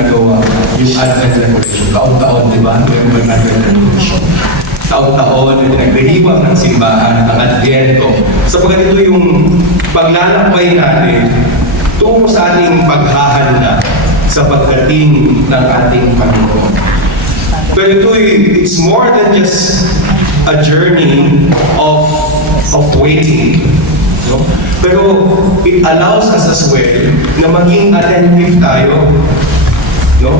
ginagawa yung Advent Revolution. Taon-taon, di ba? Yung Advent Revolution. Taon-taon, nagdihiwang ng simbahan, ang Advento. Sapagkat ito yung paglalakbay natin tungo sa ating paghahanda sa pagdating ng ating Panginoon. Pero ito, it's more than just a journey of waiting. No? Pero it allows us as well na maging attentive tayo, no?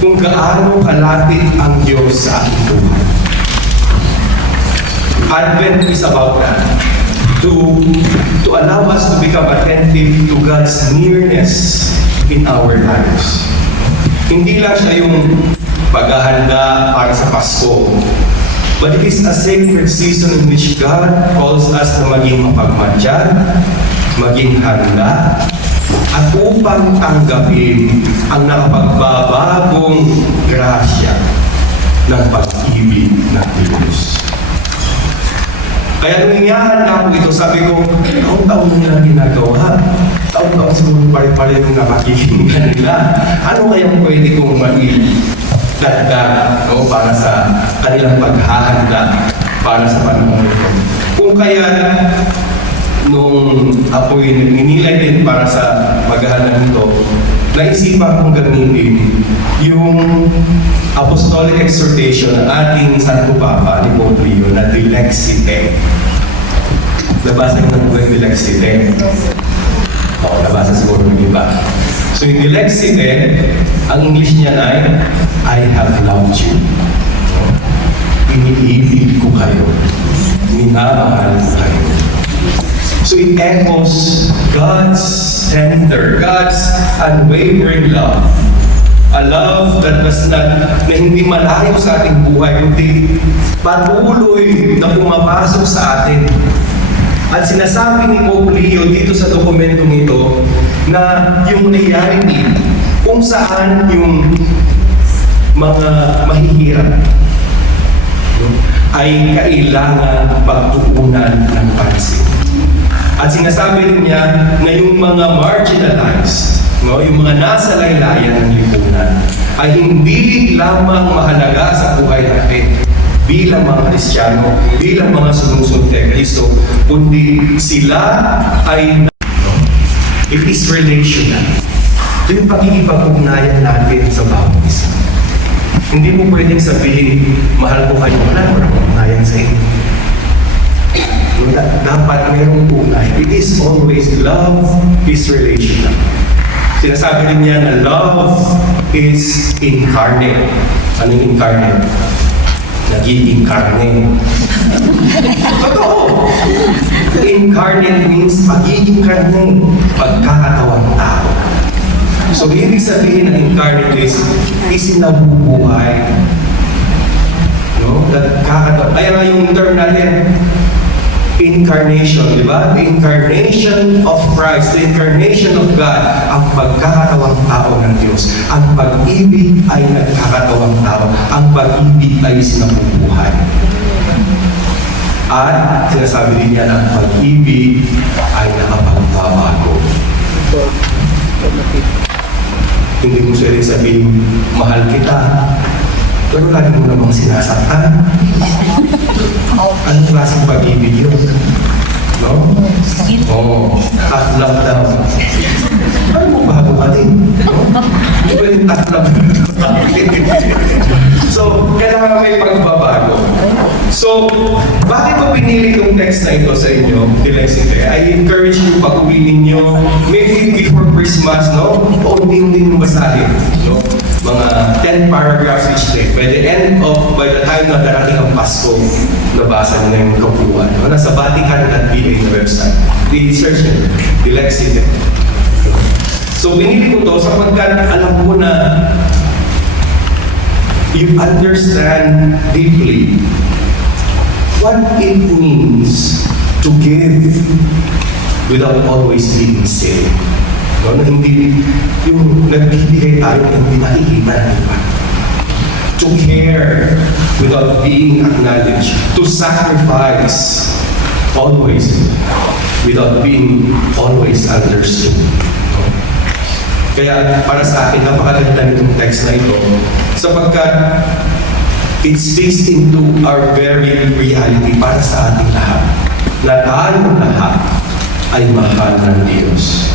Kung gaano kalapit ang Diyos sa ating buhay. Advent is about that. To allow us to become attentive to God's nearness in our lives. Hindi lang siya yung paghahanda para sa Pasko, but it is a sacred season in which God calls us na maging mapagmatsyag, maging handa, at upang tanggapin ang nakapagbabagong grasya ng pag-ibig ng Diyos. Kaya nung inihahanda ko ito, sabi ko, taon-taon nilang ginagawa. Taon-taon siguro pare-pare yung nakakikinggan nila. Ano kayang pwede kong dagdag, no, para sa kanilang paghahanda para sa panahon ito? Kung kaya nung ako'y ninilay din para sa paghahanda nito, naisipan kong gamitin yung apostolic exhortation ng ating Santo Papa ni Pope Leo na Dilexite. Nabasa niyo na po yung Dilexite? Oo, nabasa siguro ng iba. So yung Dilexite, ang English niya ay I have loved you. Iniibig ko kayo. Minamahal ko kayo. So it echoes God's tender, God's unwavering love. A love that was not, na hindi malayo sa ating buhay, kundi patuloy na pumapasok sa atin. At sinasabi ni Pope Leo dito sa dokumentong ito na yung reality kung saan yung mga mahihirap ay kailangan pagtuunan ng pansin. At sinasabi niya na yung mga marginalized, no, yung mga nasa laylayan ng lipunan, ay hindi lamang mahalaga sa buhay natin bilang mga Kristiyano, bilang mga sumusunod kay Kristo, kundi sila ay it is relational. Ito yung pagkikipag-ugnayan natin sa bawat isa. Hindi mo pwedeng sabihin, mahal ko kayo, wala mo na ugnayan sa inyo. Dapat mayroong ugnay. It is always love is relational. Sinasabi rin niya na love is incarnate. Ano yung incarnate? Nagiging karne. Totoo! Incarnate means pagiging karne, pagkakatawang tao. So, ibig sabihin ng incarnate is nabubuhay. No? Nagkakatawang. Kaya nga yung term natin, incarnation, di ba? The incarnation of Christ, the incarnation of God, ang pagkakatawang tao ng Diyos. Ang pag-ibig ay nagkakatawang tao. Ang pag-ibig ay sinabubuhay. At sinasabi din niya na ang pag-ibig ay nakapagbabago. Hindi mo siya rin sabihin, mahal kita, pero lagi mo namang sinasaktan. Anong klaseng pag-ibig yun? No? Oo. Tough love daw. Ano mo bago ka din? No? Hindi pwedeng tough love. So, kailangan may pagbabago. So, bakit ko pinili itong text na ito sa inyo, Dilexite? I encourage you, pag-uwi ninyo, maybe before Christmas, no? Unti-unti yung basahin, no? Mga 10 paragraphs each day. By the time na darating ang Pasko, nabasa nyo na yung kabuuan. No? Nasa Vatican.pa na website. I-search nyo, Dilexite. So, pinili ko to sapagkat alam ko na you understand deeply what it means to give without always being saved. No, na hindi yung nagbibigay tayo na hindi nakikita ng iba. To care without being acknowledged. To sacrifice always without being always understood. Kaya para sa akin, napakaganda nitong text na ito sapagkat it speaks into our very reality para sa ating lahat na tayong lahat ay mahal ng Diyos.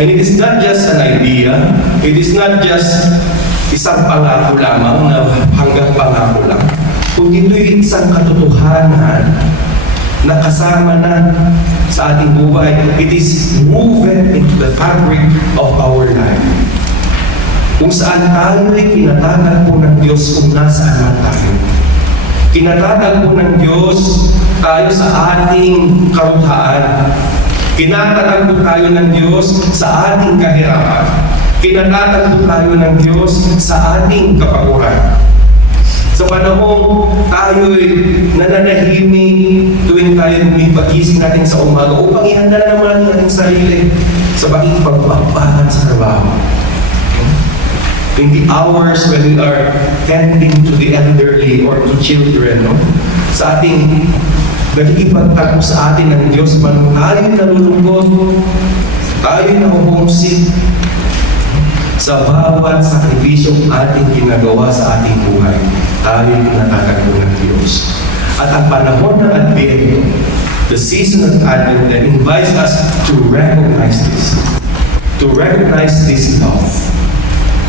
And it is not just an idea, it is not just isang pangako lamang na hanggang pangako lang, kundi ito'y isang katotohanan na kasama na sa ating buhay. It is woven into the fabric of our life. Kung saan tayo ay kinatatag po ng Diyos kung nasaan man tayo. Kinatatag po ng Diyos tayo sa ating karughaan. Kinatatag po tayo ng Diyos sa ating kahirapan. Kinatatag po tayo ng Diyos sa ating kapaguran. Sa panahong tayo'y nananahimik tuwing tayo pag-ising natin sa umaga upang ihanda na naman ang ating sarili sa pagpapahal sa trabaho. In the hours when we are tending to the elderly or to children, sa ating nagkikipagtagpo sa atin ng Diyos, man tayo nalulungkot, tayo na-homesick, sa bawat sakripisyong ating ginagawa sa ating buhay, tayo tinatagpo ng Diyos. At ang panahon ng Advento, the season of Advent, that invites us to recognize this love,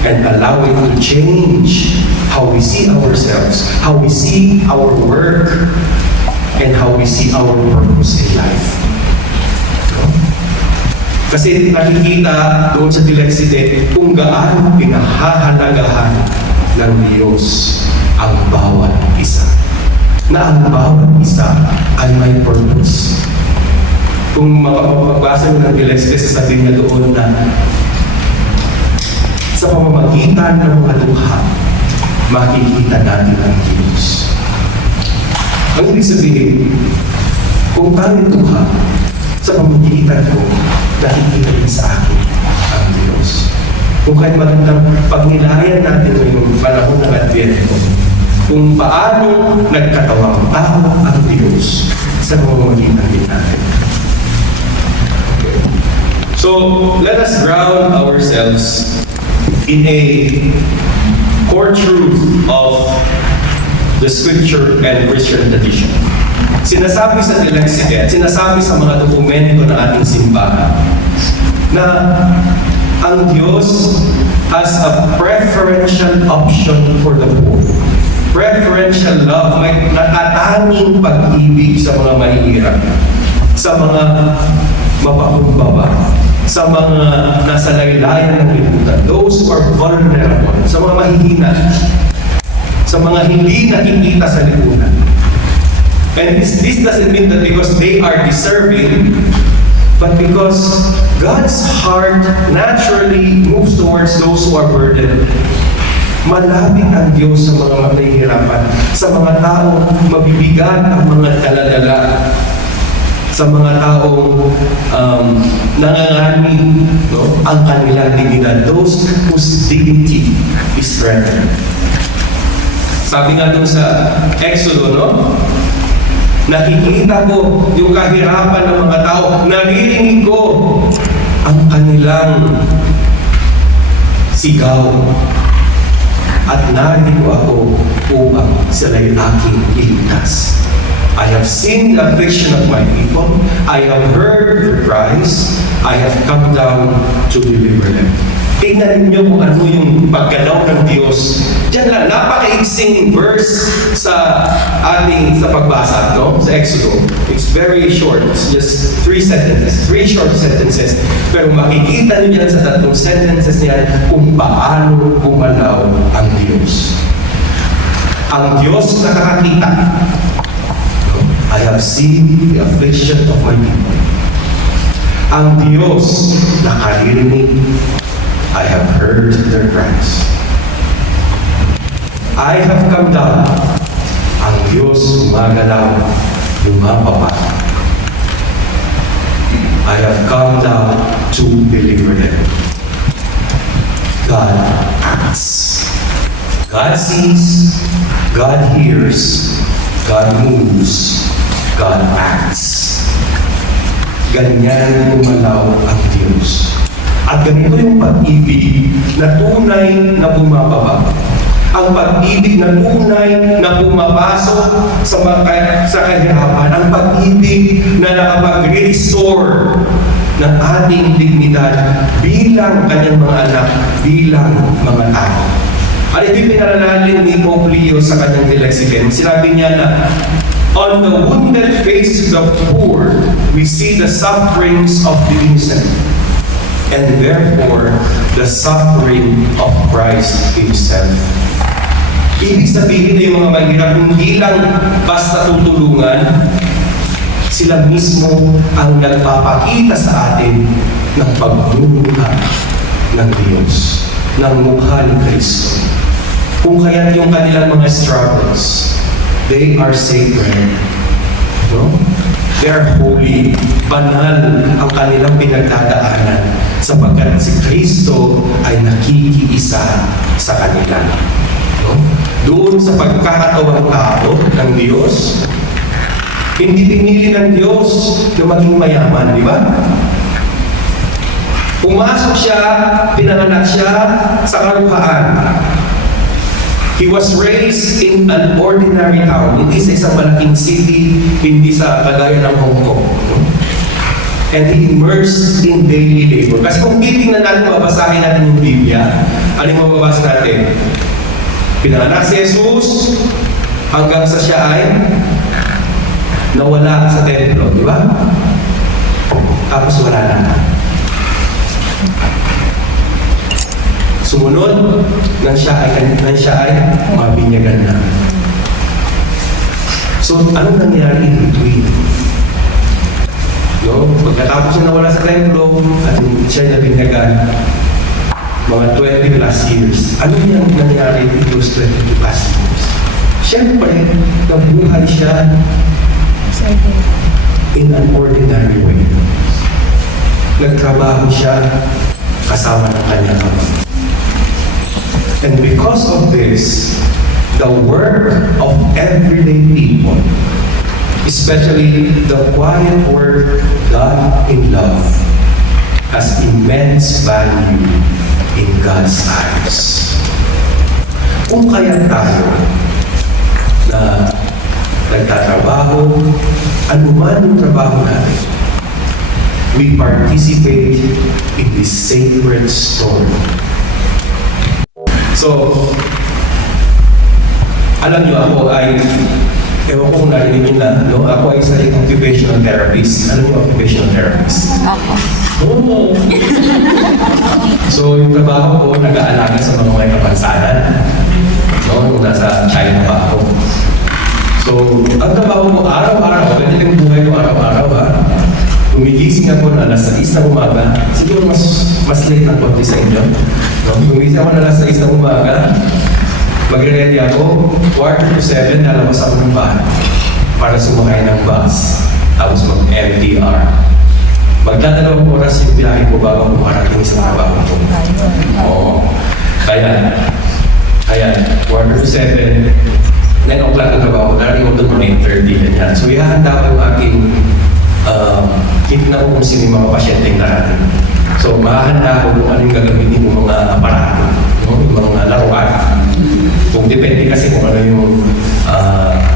and allow it to change how we see ourselves, how we see our work, and how we see our purpose in life. Kasi nakikita doon sa Dilexide kung gaano pinahahalagahan ng Diyos ang bawat isa. Na ang bawat isa ay may purpose. Kung mapagbasa mo ng Dilexide, sasabihin niya doon na sa pamamagitan ng mga dukha, makikita natin ang Diyos. Ang ibig sabihin, kung tayo dukha, sa pamamagitan ko, nakikita din sa akin ang Diyos. Kung kahit magandang pagnilayan natin ngayong panahon ng Advento, kung paano nagkatawang tao ang Diyos sa pamamagitan din natin. So, let us ground ourselves in a core truth of the Scripture and Christian tradition. Sinasabi sa Dilexide, sinasabi sa mga dokumento ng ating simbahan na ang Diyos has a preferential option for the poor. Preferential love, may natatanging pag-ibig sa mga mahihirap, sa mga mapakumbaba, sa mga nasa laylayan ng lipunan, those who are vulnerable, sa mga mahihina, sa mga hindi nakikita sa lipunan. And this doesn't mean that because they are deserving, but because God's heart naturally moves towards those who are burdened. Malapit ang Diyos sa mga mahihirapan, sa mga taong mabibigat ang mga daladala, sa mga taong nanganganin ang kanilang dignidad, those whose dignity is threatened. Sabi nga doon sa Exodo, nakikita ko yung kahirapan ng mga tao, naririnig ko ang kanilang sigaw, at naririnig ako upang sila'y aking iligtas. I have seen the affliction of my people, I have heard their cries, I have come down to deliver them. Tingnan niyo kung ano yung paggalaw ng Diyos. Diyan lang, napaka-iksing verse sa ating pagbasa, sa Exodo. It's very short. It's just 3 short sentences. Pero makikita niyo dyan sa 3 sentences niya kung paano gumalaw ang Diyos. Ang Diyos nakakakita. I have seen the affliction of my people. Ang Diyos nakaririnig. I have heard their cries. I have come down. Ang Diyos gumagalaw, lumapapa. I have come down to deliver them. God acts. God sees. God hears. God moves. God acts. Ganyan gumalaw ang Diyos. At ganito yung pag-ibig na tunay na bumababa. Ang pag-ibig na tunay na pumapasok sa kahirapan. Ang pag-ibig na nakapag-restore ng ating dignidad bilang kanyang mga anak, bilang mga tao. At ito'y pinaranalan ni Pope Leo sa kanyang Lexigen. Sinabi niya na, on the wounded faces of the poor, we see the sufferings of the innocent, and therefore the suffering of Christ Himself. Ibig sabihin na yung mga mahirap, hindi lang basta tutulungan, sila mismo ang nagpapakita sa atin ng pagmumukha ng Diyos, ng mukha ni Kristo. Kung kaya't yung kanilang mga struggles, they are sacred. No? They are holy. Banal ang kanilang pinagdadaanan sapagkat si Kristo ay nakikiisa sa kanila. No? Doon sa pagkakatawang tao ng Diyos, hindi pinili ng Diyos na maging mayaman, di ba? Pumasok siya, pinanganak siya sa kaluhaan. He was raised in an ordinary town, hindi sa isang malaking city, hindi sa kagaya ng Hong Kong. And he immersed in daily labor. Kasi kung titingnan natin, mababasahin natin yung Biblia, ano yung mababasa natin? Pinanganak si Jesus hanggang sa siya ay nawala sa templo, di ba? Tapos wala na. Sumunod, nang siya ay mabinyagan na. So, anong nangyari in between? No? Pagkatapos na nawala sa templo, at siya nabinyagan, mga 20 plus years. Ano yung nangyari in those 20 plus years? Siyempre, nabuhay siya in an ordinary way. Nagtrabaho siya kasama ng kanyang ama. And because of this, the work of everyday people, especially the quiet work done in love, has immense value in God's eyes. Kung kaya tayo na nagtatrabaho, anuman yung trabaho natin, we participate in this sacred story. So, alam niyo ako ay, ewan ko kung narinig niyo na, no? Ako ay isa rin occupational therapist. Alam niyo occupational therapist? Ako. Oo. So, yung trabaho ko, nag-aalaga sa mga may kapansanan. No? Nung nasa China pa ako. So, ang trabaho ko araw-araw, ganito yung buhay ko araw-araw ha. Gumigising ako na alas 6 ng umaga. Siguro mas late ng konti sa inyo. No? Gumigising ako na alas 6 ng umaga. Magre-ready ako. 6:45, lalabas ako ng bahay para sumakay ng bus. Tapos mag-MTR. Magdadalawang oras yung biyahe ko bago kumarating sa trabaho ko. Oo. Kaya 6:45, 9 o'clock ang trabaho ko. Darating ako doon mga 8:30 ganyan. So, ihahanda ko yung aking titignan ko kung sino yung mga pasyenteng darating. So, mahahanda ko kung ano yung gagamitin yung mga aparato, no? Yung mga laruan. Kung depende kasi kung ano yung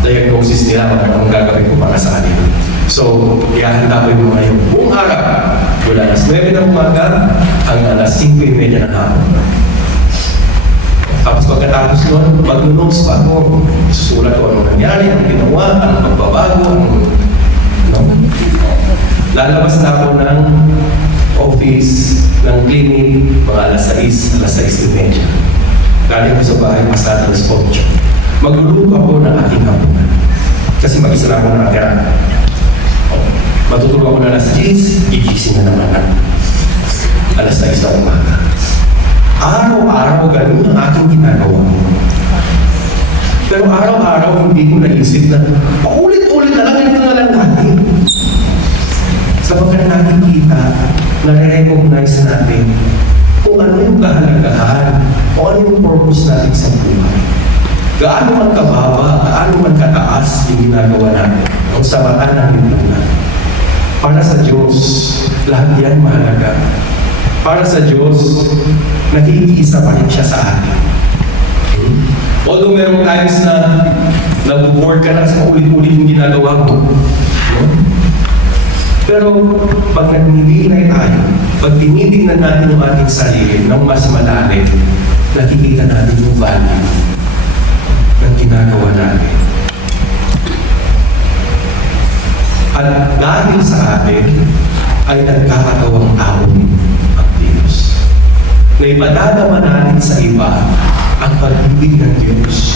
diagnosis nila, kung anong gagawin ko para sa kanila. So, ihahanda ko yung mga yung buong araw. Mula alas 9 ng umaga hanggang alas 5:30 ng hapon. Tapos pagkatapos nun, mag-notes pa ako. Susulat ko anong nangyari, anong ginawa, anong pagbabago, lalabas na ako ng office, ng clinic, mga alas 6, alas 6:30. Galing ko sa bahay, pasado alas 8. Magluluto ako ng aking hapunan. Kasi mag-isa na ako nakatira. Matutulog ako na alas 10, gigising na naman ako. Alas 6 na umaga. Araw-araw ganun ang aking ginagawa. Pero araw-araw hindi ko naisip na paulit-ulit na lang, ito na lang natin. Sapagkat nakikita, nare-recognize natin kung ano yung kahalagahan o ano yung purpose natin sa buhay. Gaano man kababa, gaano man kataas yung ginagawa natin o sa mata ng lipunan. Para sa Diyos, lahat yan mahalaga. para sa Diyos, nakikiisa pa rin siya sa atin. Although merong times na nabuboard ka na sa ulit-ulit yung ginagawa mo. Pero pag nagninilay tayo, pag tinitingnan natin yung ating sarili ng mas malalim, nakikita natin yung value ng ginagawa natin. At dahil sa atin, ay nagkakatawang tao ang Diyos. Na ipadadama natin sa iba ang pag-ibig ng Diyos.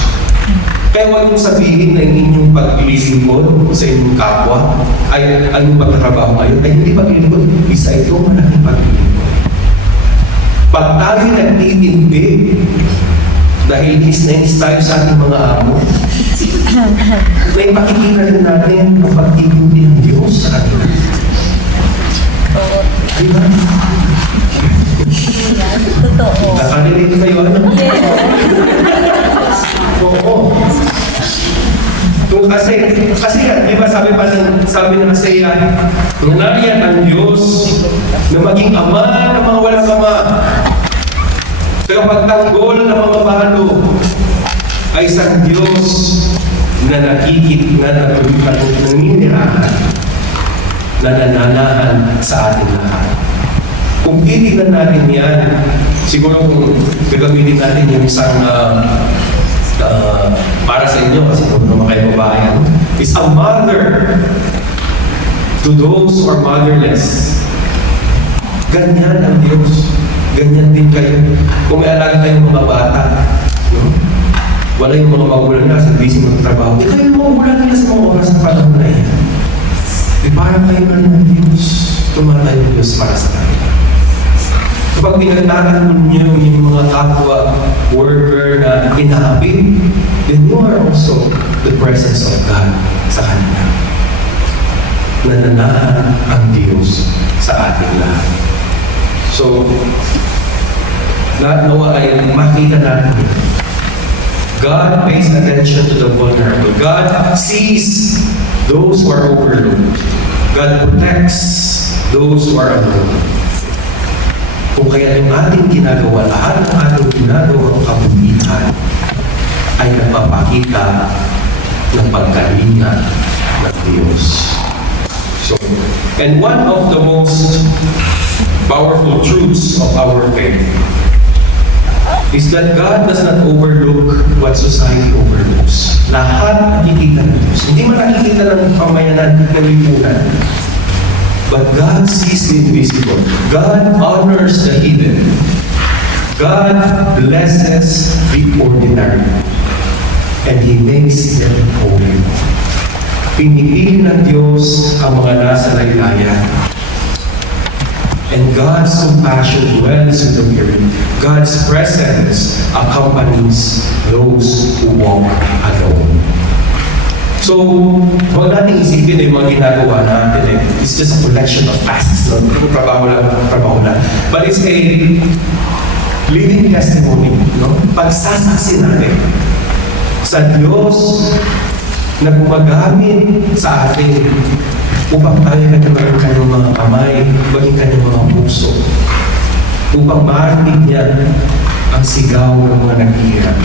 Kaya huwag niyong sabihin na yung inyong paglilingkod sa inyong kapwa ay ang inyong pagtatrabaho ngayon ay hindi paglilingkod. Isa ito malaking paglilingkod. Pag tayo nagtitindi dahil is tayo sa ating mga amo, may makikita rin natin ang pagtitindi ng Diyos sa atin. Diba? Totoo. Nakarelate kayo, ano? Oo. Kung kasi yan, di ba sabi ng Isaiah, nariyan ang Diyos na maging ama ng mga walang ama, tagapagtanggol ng mga balo, ay isang Diyos na naninirahan, na nananahan sa ating lahat. Kung titignan natin yan, siguro kung gagamitin natin yung isang para sa inyo, kasi kung naman kayo babae, is a mother to those who are motherless. Ganyan ang Diyos. Ganyan din kayo. Kung may alaga kayong mga bata, no? Wala yung mga magulang nila sa busy ng trabaho. Di kayo magulang nila sa mga oras na panahon na yan. Di parang kayo na rin ng Diyos. Tumatay ang Diyos para sa kanila. Kapag pinaglalaan mo niyo yung mga kapwa worker na inaabig, then you are also the presence of God sa kanila. Nananahan ang Diyos sa ating lahat. So, lahat nawa ay makita natin. God pays attention to the vulnerable. God sees those who are overlooked. God protects those who are alone. Kung kaya yung ating ginagawa, lahat ng ating ginagawa kabutihan ay nagpapakita ng pagkalinga ng Diyos. So, and one of the most powerful truths of our faith is that God does not overlook what society overlooks. Lahat nakikita ng Diyos. Hindi man nakikita ng pamayanan ng lipunan. But God sees the invisible. God honors the hidden. God blesses the ordinary. And He makes them holy. Pinipili ng Diyos ang mga nasa laylayan. And God's compassion dwells in the weary. God's presence accompanies those who walk alone. So, huwag natin isipin na yung mga ginagawa natin it's just a collection of tasks. Trabaho lang. But it's a living testimony. Pagsasaksi natin sa Diyos na gumagamit sa atin upang tayo maging kanyang mga kamay, maging kanyang mga puso, upang marinig niya ang sigaw ng mga naghihirap.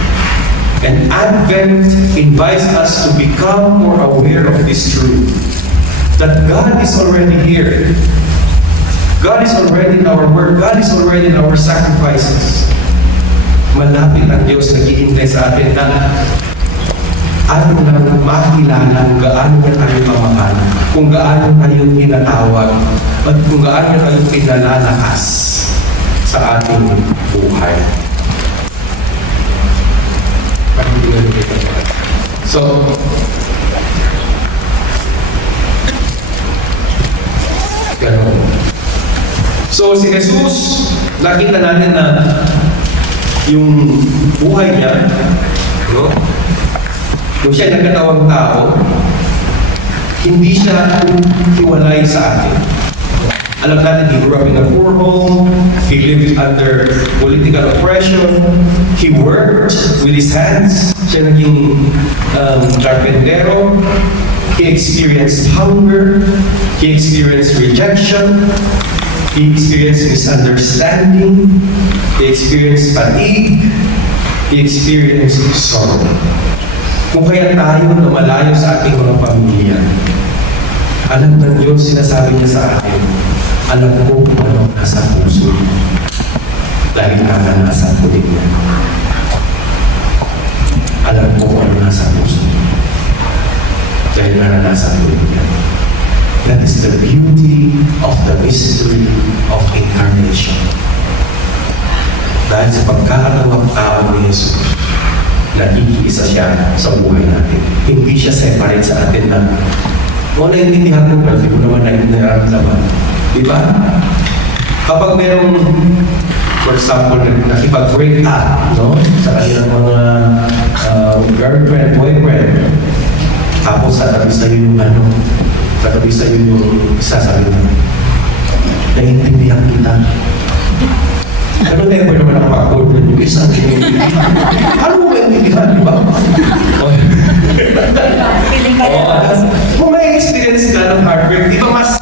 And Advent invites us to become more aware of this truth, that God is already here. God is already in our work. God is already in our sacrifices. Malapit ang Diyos naghihintay sa atin na atin lang makilala kung gaano niya tayo pamahal, kung gaano tayo tinatawag, at kung gaano tayo pinalalakas sa ating buhay. So, ganun. So, si Jesus, nakita natin na yung buhay niya, no? Kung siya nagkatawang tao, hindi siya hiwalay sa atin. Alam natin, he grew up in a poor home, he lived under political oppression, he worked with his hands, siya naging carpentero, he experienced hunger, he experienced rejection, He experienced misunderstanding. He experienced fatigue. He experienced sorrow. Kung kaya tayo na malayo sa ating mga pamilya, alam ng Diyos, sinasabi niya sa akin, alam ko kung ano nasa puso dahil naranasan ko din yan. Alam ko kung ano nasa puso dahil naranasan ko din yan. That is the beauty of the mystery of incarnation. Dahil sa pagkakatawag-tawag ni Jesus, nag-iisa siya sa buhay natin. Hindi siya separate sa atin na naintindihan ko, pero hindi ko naman nararamdaman. Diba? Kapag merong, for example, nakipag-break up, no? Sa kanilang mga girlfriend, boyfriend, tapos tatabi sa'yo yung tatabi sa'yo yung sasabi mo, naiintindihan kita. Ano never naman nakapag-boyfriend yung isa? Ano mo maintindihan, di ba? Kung may experience ka ng heartbreak, di ba mas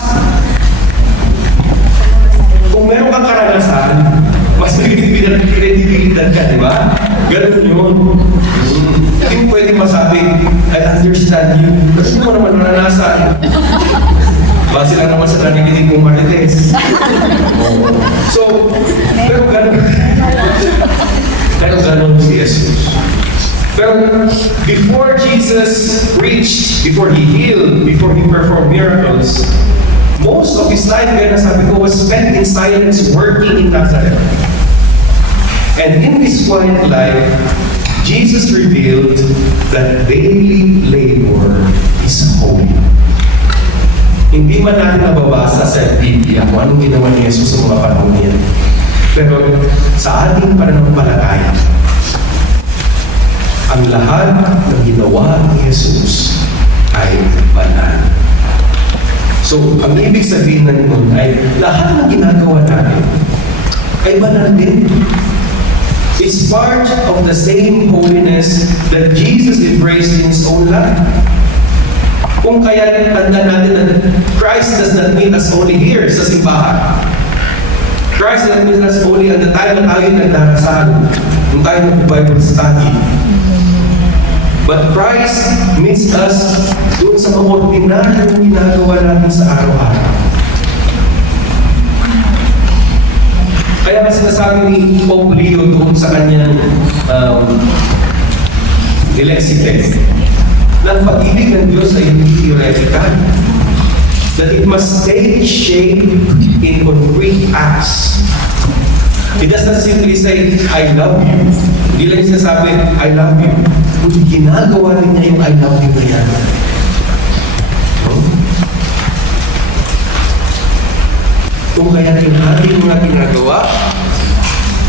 kung meron kang karanasan, mas nagiging credibility ka, di ba? Ganun yun. Hindi mo pwede masabi, I understand you. Kasi mo naman naranasan. Base lang naman sa naniginig mong marites. So, pero ganun si Jesus. Pero before Jesus preached, before He healed, before He performed miracles, most of His life, kaya nasabi ko, was spent in silence working in Nazareth. And in this quiet life, Jesus revealed that daily labor is holy. Hindi man natin nababasa sa Biblia kung anong ginawa ni Jesus sa mga panahon niya. Pero sa ating pananampalataya, ang lahat ng ginawa ni Jesus ay banal. So, ang ibig sabihin nun ay lahat ng ginagawa natin ay banal din. It's part of the same holiness that Jesus embraced in His own life. Kung kaya tanda natin na Christ does not meet us only here sa simbahan. Christ does not meet us only at the time na tayo nagdarasal, kung tayo nag-Bible study. But Christ meets us doon sa mga ordinaryong ginagawa natin sa araw-araw. Kaya nga sinasabi ni Pope Leo doon sa kanyang Lexicon, na ang pag-ibig ng Diyos ay hindi theoretical. That it must take shape in concrete acts. It does not simply say, I love you. Hindi lang sinasabi, I love you. Kundi ginagawa niya yung I love you na yan. Kung kaya yung ating mga ginagawa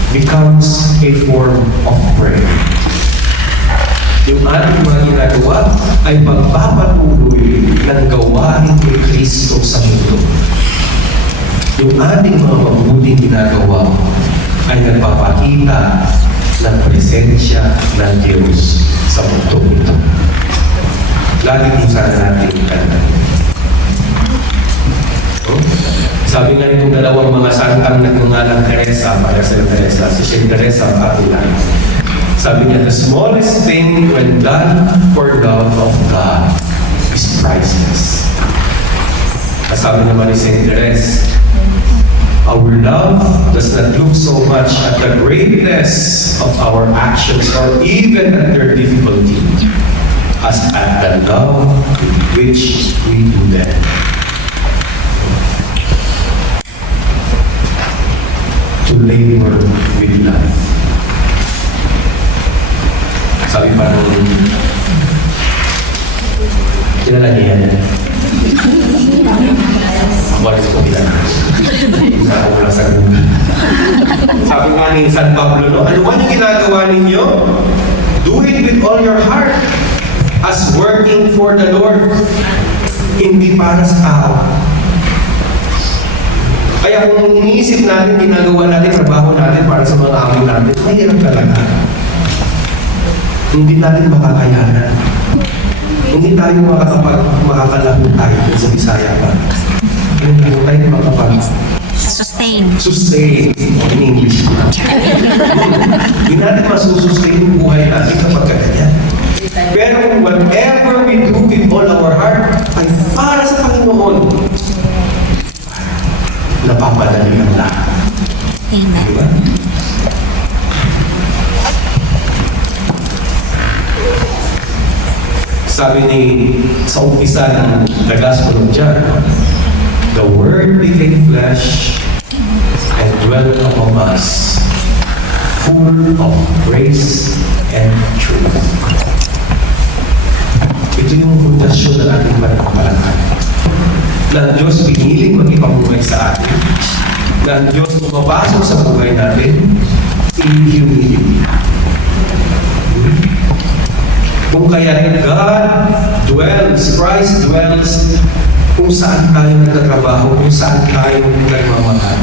becomes a form of prayer. Yung ating mga ginagawa ay pagpapatuloy ng gawain ni Kristo sa mundo. Yung ating mga mabuting ginagawa ay nagpapakita ng presensya ng Diyos sa mundo ito. Lagi kung sana natin ikanay. Sabi nga itong dalawang mga santang nagngangalang Teresa, para sa Teresa, si Saint Teresa of Avila. Sabi niya, the smallest thing when done for love of God is priceless. Sabi naman ni Saint Teresa, our love does not look so much at the greatness of our actions or even at their difficulty as at the love with which we do them. To labor with love. Sabi pa nung kilala niya yan. Walis ko kilala. Isa ako lang sa ganda. Sabi nga ni San Pablo, no? Ano man yung ginagawa ninyo? Do it with all your heart as working for the Lord. Hindi para sa tao. Kaya kung iniisip natin, ginagawa natin, trabaho natin para sa mga amo natin, mahirap talaga. Hindi natin makakayanan. Hindi tayo makakalahon tayo sa Bisaya pa. Hindi tayo makapag Sustain in English. Hindi natin masusustain yung buhay natin kapag ganyan. Pero whatever we do with all our heart ay para sa Panginoon, napapadali ang lahat. Amen. Diba? Sabi ni sa umpisa ng The Gospel of John, the Word became flesh and dwelt among us, full of grace and truth. Ito yung pundasyon ng ating pananampalataya. Na ang Diyos piniling magipamumuhay sa atin, na ang Diyos pumapasok sa buhay natin in humility. Kung kaya God dwells, Christ dwells kung saan tayo nagtatrabaho, kung saan tayo nagmamahal.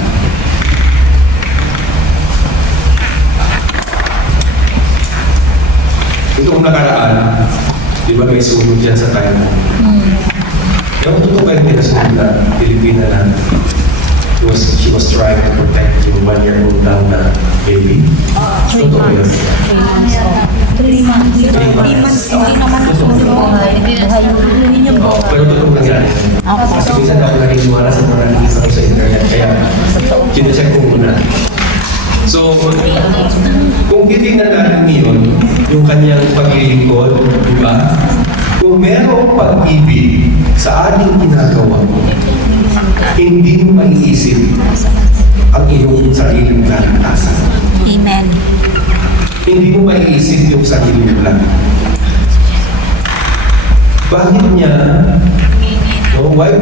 Itong nakaraan, di ba may sunod dyan sa tayo mo? Yung totoo ba yung pinasunod na Pilipina na she was trying to protect yung 1-year-old daw na baby? Totoo yun. 3 months. 3 months. Hindi naman nasunod. Hindi niyo po. Pero totoo nangyari. Kasi minsan ako naniniwala sa mga nakikita ko sa internet. Kaya, chinecheck ko muna. So, kung titignan natin ngayon, yung kanyang paglilingkod, di ba? Kung merong pag-ibig sa ating ginagawa, hindi mo maiisip ang iyong sariling kaligtasan. Amen. Hindi mo maiisip yung sarili mo lang. Bakit niya? No? Why?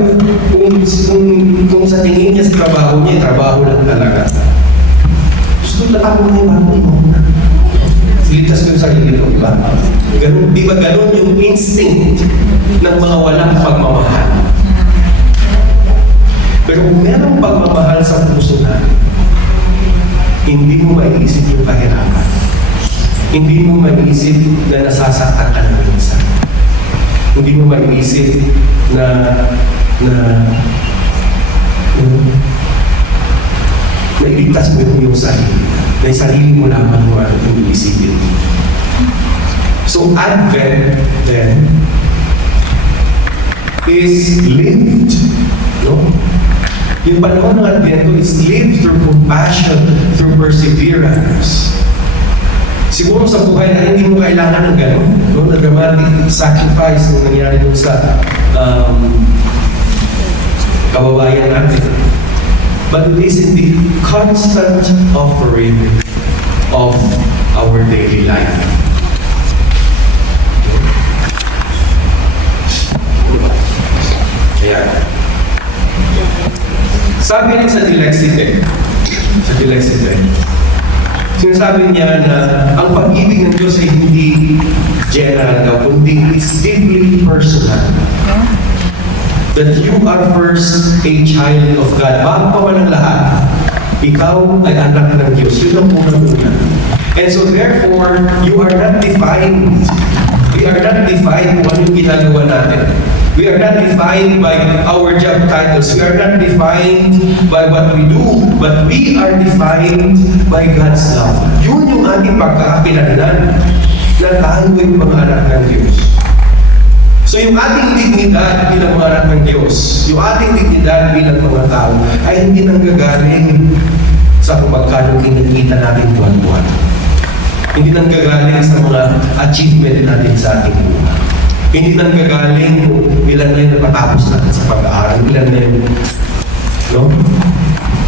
Kung sa tingin niya sa trabaho niya, trabaho lang talaga. Gusto na ako na yung Ligtas ko yung sarili ko, di ba? Ganun, di ba ganun yung instinct ng mga walang pagmamahal? Pero kung merong pagmamahal sa puso natin, hindi mo maiisip yung kahirapan. Hindi mo maiisip na nasasaktan ka ng minsan. Hindi mo maiisip na nailigtas mo yung sarili. Na yung sarili mo lamang yung iisipin. So Advent then is lived. No? Yung panahon ng Advento is lived through compassion, through perseverance. Siguro sa buhay na hindi mo kailangan ng gano'n, no? Na dramatic sacrifice na nangyari dun sa kababayan natin. But it is in the constant offering of our daily life. Ayan. Sabi rin sa Dilexite, sinasabi niya na ang pag-ibig ng Diyos ay hindi general daw, kundi it's deeply personal. That you are first a child of God. Bago pa man ang lahat, ikaw ay anak ng Diyos. Yun ang unang-una. And so therefore, you are not defined. We are not defined kung anong ginagawa natin. We are not defined by our job titles. We are not defined by what we do. But we are defined by God's love. Yun yung ating pagkakakilanlan na tayo ay mga anak ng Diyos. So yung ating dignidad bilang mga anak ng Diyos, yung ating dignidad bilang mga tao, ay hindi nanggagaling sa kung magkano kinikita natin buwan-buwan. Hindi nanggagaling sa mga achievement natin sa ating buhay. Hindi nanggagaling kung ilan na yung napatapos natin sa pag-aaral, ilan na yung, no?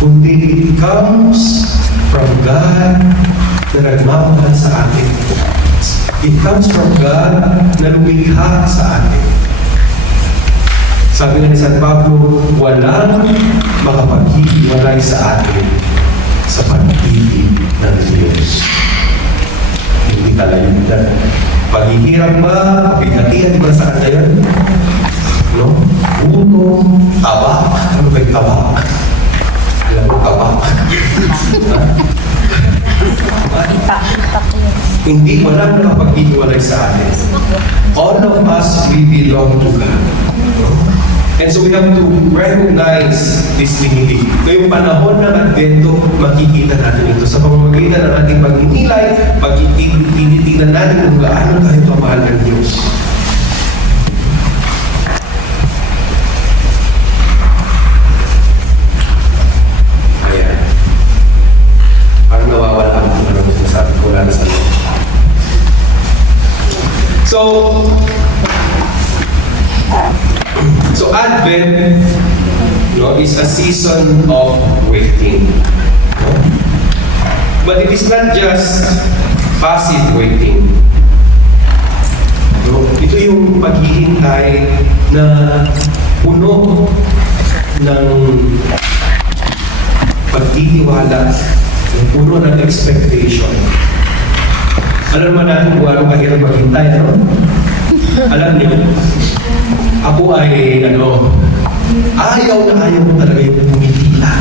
Kundi it comes from God na nagmamahal sa atin. It comes from God na lumikha sa atin. Sabi nga ni San Pablo, walang makapaghihiwalay sa atin sa pag-ibig ng Diyos. Hindi talaga. Paghihirap ba, pagkatihan ba sa kanya yun? No? Gutom, tabak. Ano ba yung tabak? Alam mo, tabak. Hindi walang nakapaghihiwalay sa atin. All of us, we belong to God. And so we have to recognize this dignity. Ngayong panahon ng Advento, makikita natin ito sa pamamagitan ng ating pagninilay, pagtititignan natin kung gaano tayo kamahal ng Diyos. Ayan. Parang nawawala ako kung ano sinasabi ko wala na sa loob. So Advent, is a season of waiting. But it is not just passive waiting. Ito yung paghihintay na puno ng pagtitiwala, puno ng expectation. Alam naman natin kung ano kahirap maghintay, no? Alam niyo, ako ay, ayaw ko talaga yung pumipila.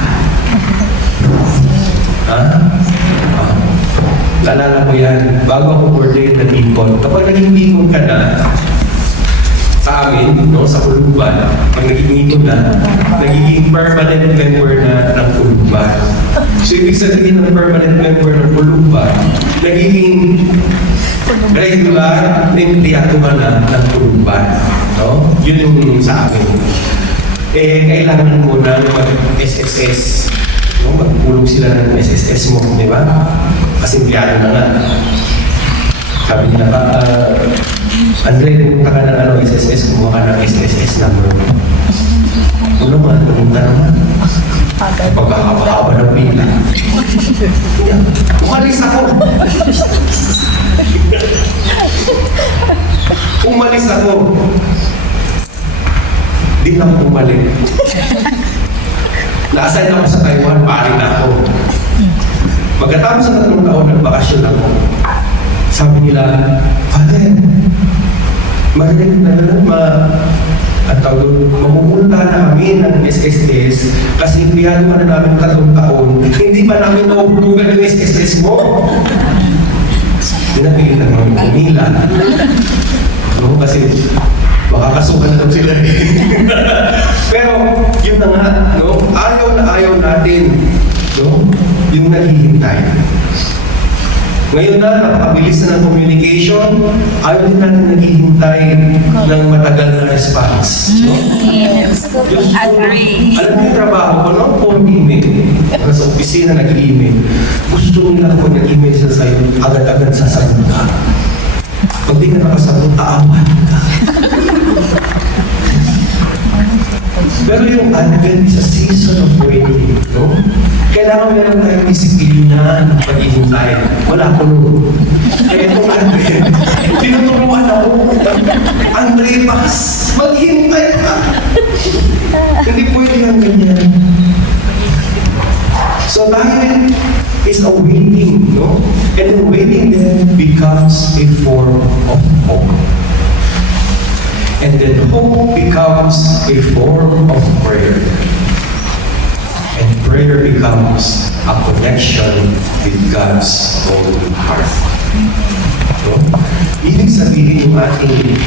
Naalala ko yan, bago ako ordained na deacon, kapag naging deacon ka na, sa amin, sa Puluban, pag naging deacon na, nagiging permanent member na ng Puluban. So, ibig sabihin ng permanent member ng Puluban, nagiging regular empleyado ka na ng Puluban. Yun yung sa amin. Kailangan mo na mag-SSS. Magpulong sila ng SSS mo, di ba? Kasi empleyado na nga. Sabi nila, Andre, pumunta ka ng SSS, kumuha ka ng SSS number mo. Ano naman, pumunta naman. Pagkakapahaba ng pila. Umalis ako. Umalis ako. Di na ako bumalik. Na-assign ako sa Taiwan, pari na ako. Pagkatapos sa 3 taon, nagbakasyon ako. Sabi nila, Father, marinig na mapupunta na kami ng SSS kasi empleyado ka na namin 3 taon. Hindi pa namin nauhulugan yung SSS mo. Pinapilit na namin kumila. Kasi makakasukan na sila Pero yun na nga, ayaw natin yung naghihintay. Ngayon na, napakabilis na ng communication, ayaw din natin naghihintay ng matagal na response. Agree. Alam mo yung trabaho ko, phone email. Nasa opisina nag-email. Gusto nila ko nag-email sila sa'yo, agad-agad sasagot ka. Pag di ka nakasagot, aawan ka. Pero yung Advent is a season of waiting, Kailangan meron tayong disiplina ng paghihintay. Wala ko nun. Kaya itong Advent, tinuturuan ako. Andre, maghintay ka. Hindi pwede lang ganyan. So tayo is a waiting, And the waiting then becomes a form of hope. And then hope becomes a form of prayer. And prayer becomes a connection with God's own heart. Ibig sabihin yung ating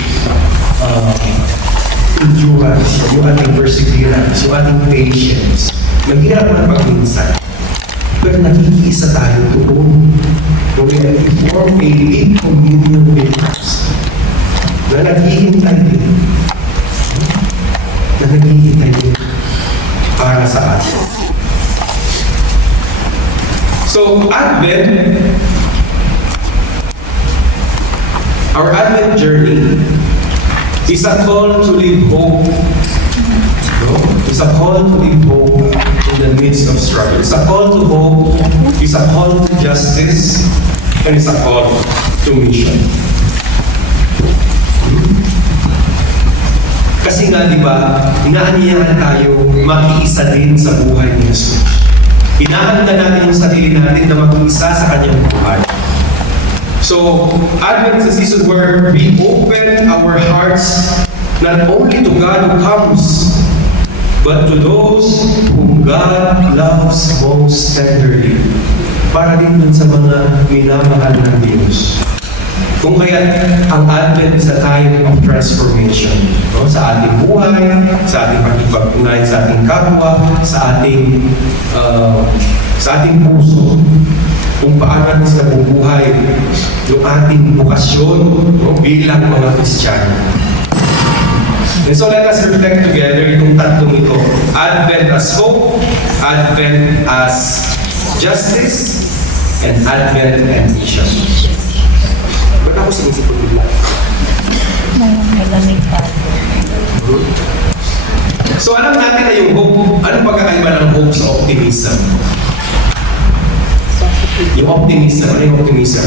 endurance, yung ating perseverance, yung ating patience. Mahirap man pagminsan. Pero nakikiisa tayo doon. We form a deep communion with us. Na naghihintay din. Na naghihintay din para sa atin. So, Advent, our Advent journey is a call to live hope. It's a call to live hope in the midst of struggle. It's a call to hope. It's a call to justice. And it's a call to mission. Kasi nga, di ba, inaaniyahan tayo makiisa din sa buhay ni Jesus. Hinahanda natin yung sarili natin na mag-isa sa kanyang buhay. So, Advent is a season where we open our hearts not only to God who comes, but to those whom God loves most tenderly. Para din dun sa mga minamahal ng Diyos. Kung kaya ang Advent is a time of transformation, no? Sa ating buhay, sa ating pakikipag-ugnayan sa ating kapwa, sa ating puso, kung paano natin sila bubuhay yung ating bukasyon, no? Bilang mga Kristiyano. And so let us reflect together itong tatlong ito. Advent as hope, Advent as justice, and Advent and mission. Ba't ako sinisipon nila? May lamig pa. So alam natin na yung hope, anong pagkakaiba ng hope sa optimism? Yung optimism, ano yung optimism?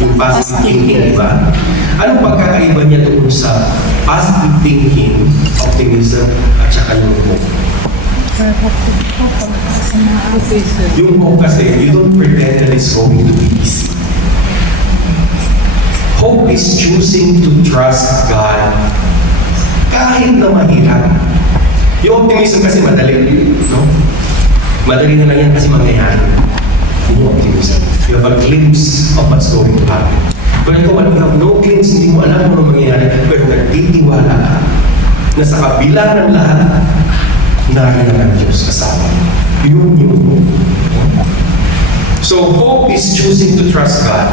Yung positive thinking, di ba? Anong pagkakaiba niya tungkol sa positive thinking, optimism, at saka yung hope? Yung hope kasi, you don't pretend that it's going to be easy. Hope is choosing to trust God kahit na mahirap. Yung optimism kasi madali, no? Madali na lang yan kasi mangyayari. Yung optimism. You have a glimpse of what's going to happen. Pero ito, you have no glimpse, hindi mo alam kung ano mangyayari, pero nagtitiwala ka na sa kabila ng lahat, nariyan ang Diyos kasama. Yun yung hope. So hope is choosing to trust God.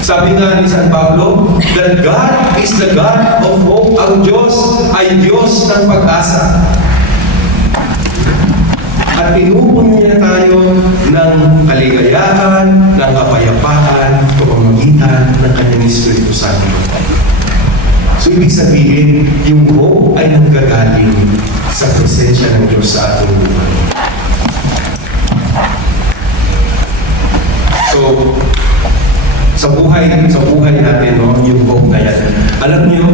Sabi nga ni San Pablo, that God is the God of hope. Ang Diyos ay Diyos ng pag-asa. At pinupuno niya tayo ng kaligayahan, ng kapayapaan, pamamagitan ng Kanyang Espiritu Santo. So ibig sabihin, yung hope ay nanggagaling sa presensya ng Diyos sa ating buhay. So, sa buhay natin, no, yung hope na yan. Alam niyo,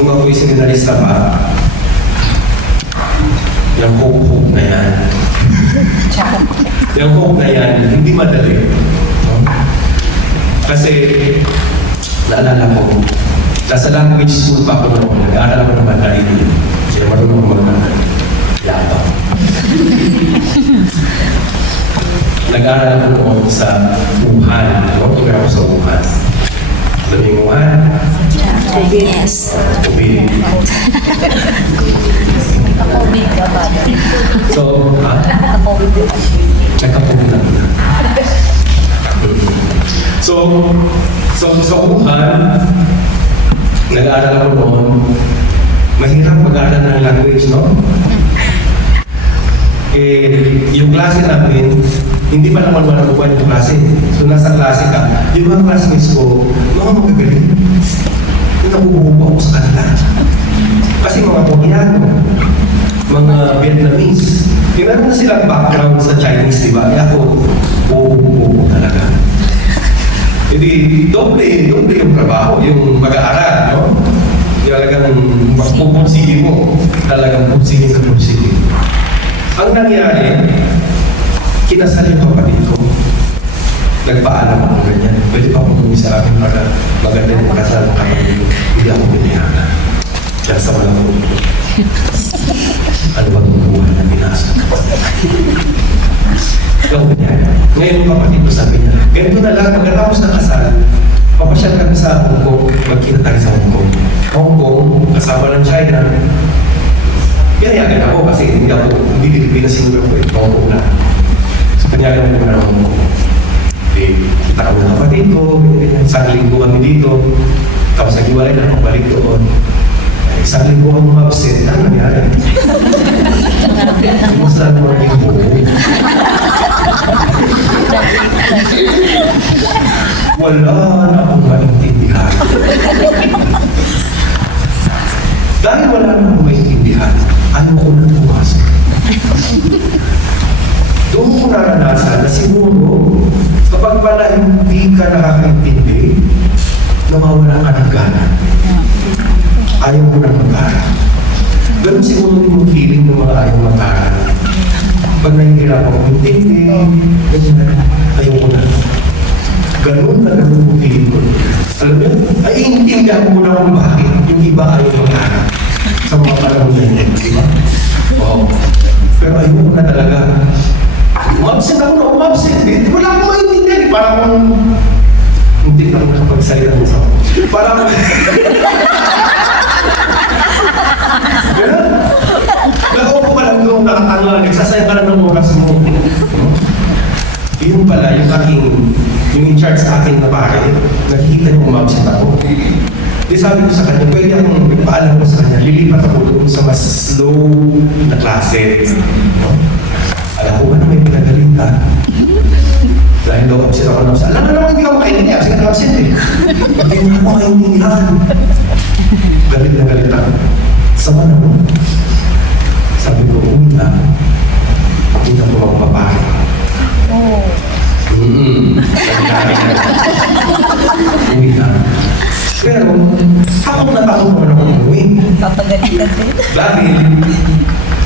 nung ako'y seminarista pa, yung hope na yan. Yung hope na yan, hindi madali. No? Kasi, naalala ko, nasa language school pa ako noon, nag-aaral ako ng Mandarin. Kaya marunong ako mag-aaral. Yabang. Nag-aaral ako noon sa Wuhan. Tumira ako sa Wuhan. Alam niyo yung Wuhan? Yes. COVID. Nakaka-COVID ka ba? So, ha? Nakaka-COVID ka ba? Nagka-COVID lang. So, sa Wuhan, nag-aaral ako noon. Mahirap mag-aaral ng language, no? Yung klase namin, hindi pa naman manabukan yung klase. So nasa klase ka, yung mga classmates ko, mga magagaling. Yung nabubuho ako sa kanila. Kasi mga Koreano, mga Vietnamese, yung meron na silang background sa Chinese, di ba? Kaya ako, buo talaga. Hindi, doble yung trabaho, yung mag-aaral, no? Talagang pupursige mo, talagang pursige. Ang nangyari, kinasal yung kapatid ko. Nagpaalam ako ganyan. Pwede pa pumunta sa akin para maganda yung kasal ng kapatid ko. Hindi ako biniyakan. Kaya sa walang ulo. Ano ba itong buhay na pinasa? Ngayon yung kapatid ko sabi niya, ganito na lang, pagkatapos ng kasal, papasyal kami sa Hong Kong, magkita tayo sa Hong Kong. Hong Kong, kasama ng China. Pinayagan ako kasi hindi Pilipinas siguro ko Hong Kong na. So, pinayagan ako na Hong Kong. Kita kami ng kapatid ko, isang linggo kami dito, tapos nag-iwalay na akong balik doon. Isang linggo akong umabsent, ano nangyari? Kumusta naman yung buo? Wala na akong maintindihan. Dahil wala na akong maintindihan, ano ko na pumasok? Doon ko naranasan na siguro, kapag pala hindi ka nakakaintindi, nawawala ka ng gana. Ayaw mo na mag-aaral. Ganun siguro yung feeling ng mga ayaw mag-aaral. Pag nahihirap ako intindi, ayaw ko na. Ganun na ganun yung feeling ko. Alam mo, ay intindihan mo na kung bakit yung iba ayaw mag-aaral sa mga panahon na yun. Diba? Oo. Pero ayaw ko na talaga. Umabsent ako na umabsent. Wala akong maintindihan. Parang hindi na ako pagsalita mo sa ako. Parang, ganun. Nakaupo ka lang doon, nakatanga, nagsasayang ka lang ng oras mo. Yun pala, yung in charge sa akin na pare, nakikita niyo umabsent ako. Di sabi ko sa kanya, pwede akong paalam ko sa kanya, lilipat ako doon sa mas slow na klase. No? Alam ko ba na may pinagalitan? Dahil daw absent ako ng alam mo naman hindi ka makaintindihan kasi ka absent eh. Hindi mo ako makaintindihan. Galit na galit ako. Sama na mo. Sabi ko, uwi na. Hindi na ko magpapake. Uwi na. Pero, ako natakot naman ako umuwi. Papagalitan din. Dahil,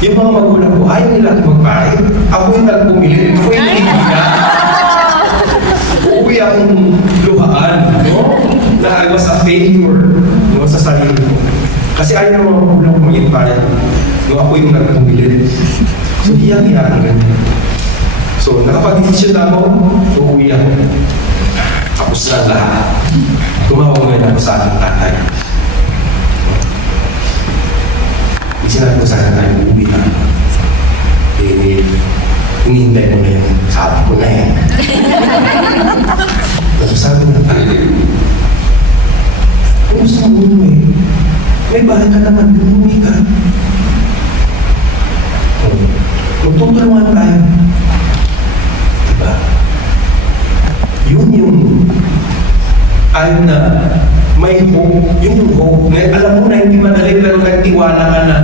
yung mga magulang ko, ayaw nila ako magpake. Ako yung nagpumilit. Ako yung naibigan. Uuwi akong luhaan, no? Na I was a failure, no? Sa sarili ko. Kasi ayaw ng mga magulang ko maging pare. No? Ako yung nagpumilit. So, hiyang-hiyang ganyan. So, nakapag-decision na ako, uuwi ako. Tapos na lahat. Tumawag ngayon ako sa aking tatay. Sinabi ko sa tatay, uuwi na. Eh, hinihintay ko na yun. Sabi ko na yan. Tapos sabi na tayo, kung gusto mo umuwi, may bahay ka naman, umuwi ka. Magtutulungan tayo. Diba? Yun yung ayaw na may hope. Yun yung hope. Alam mo na hindi madali pero nagtiwala ka na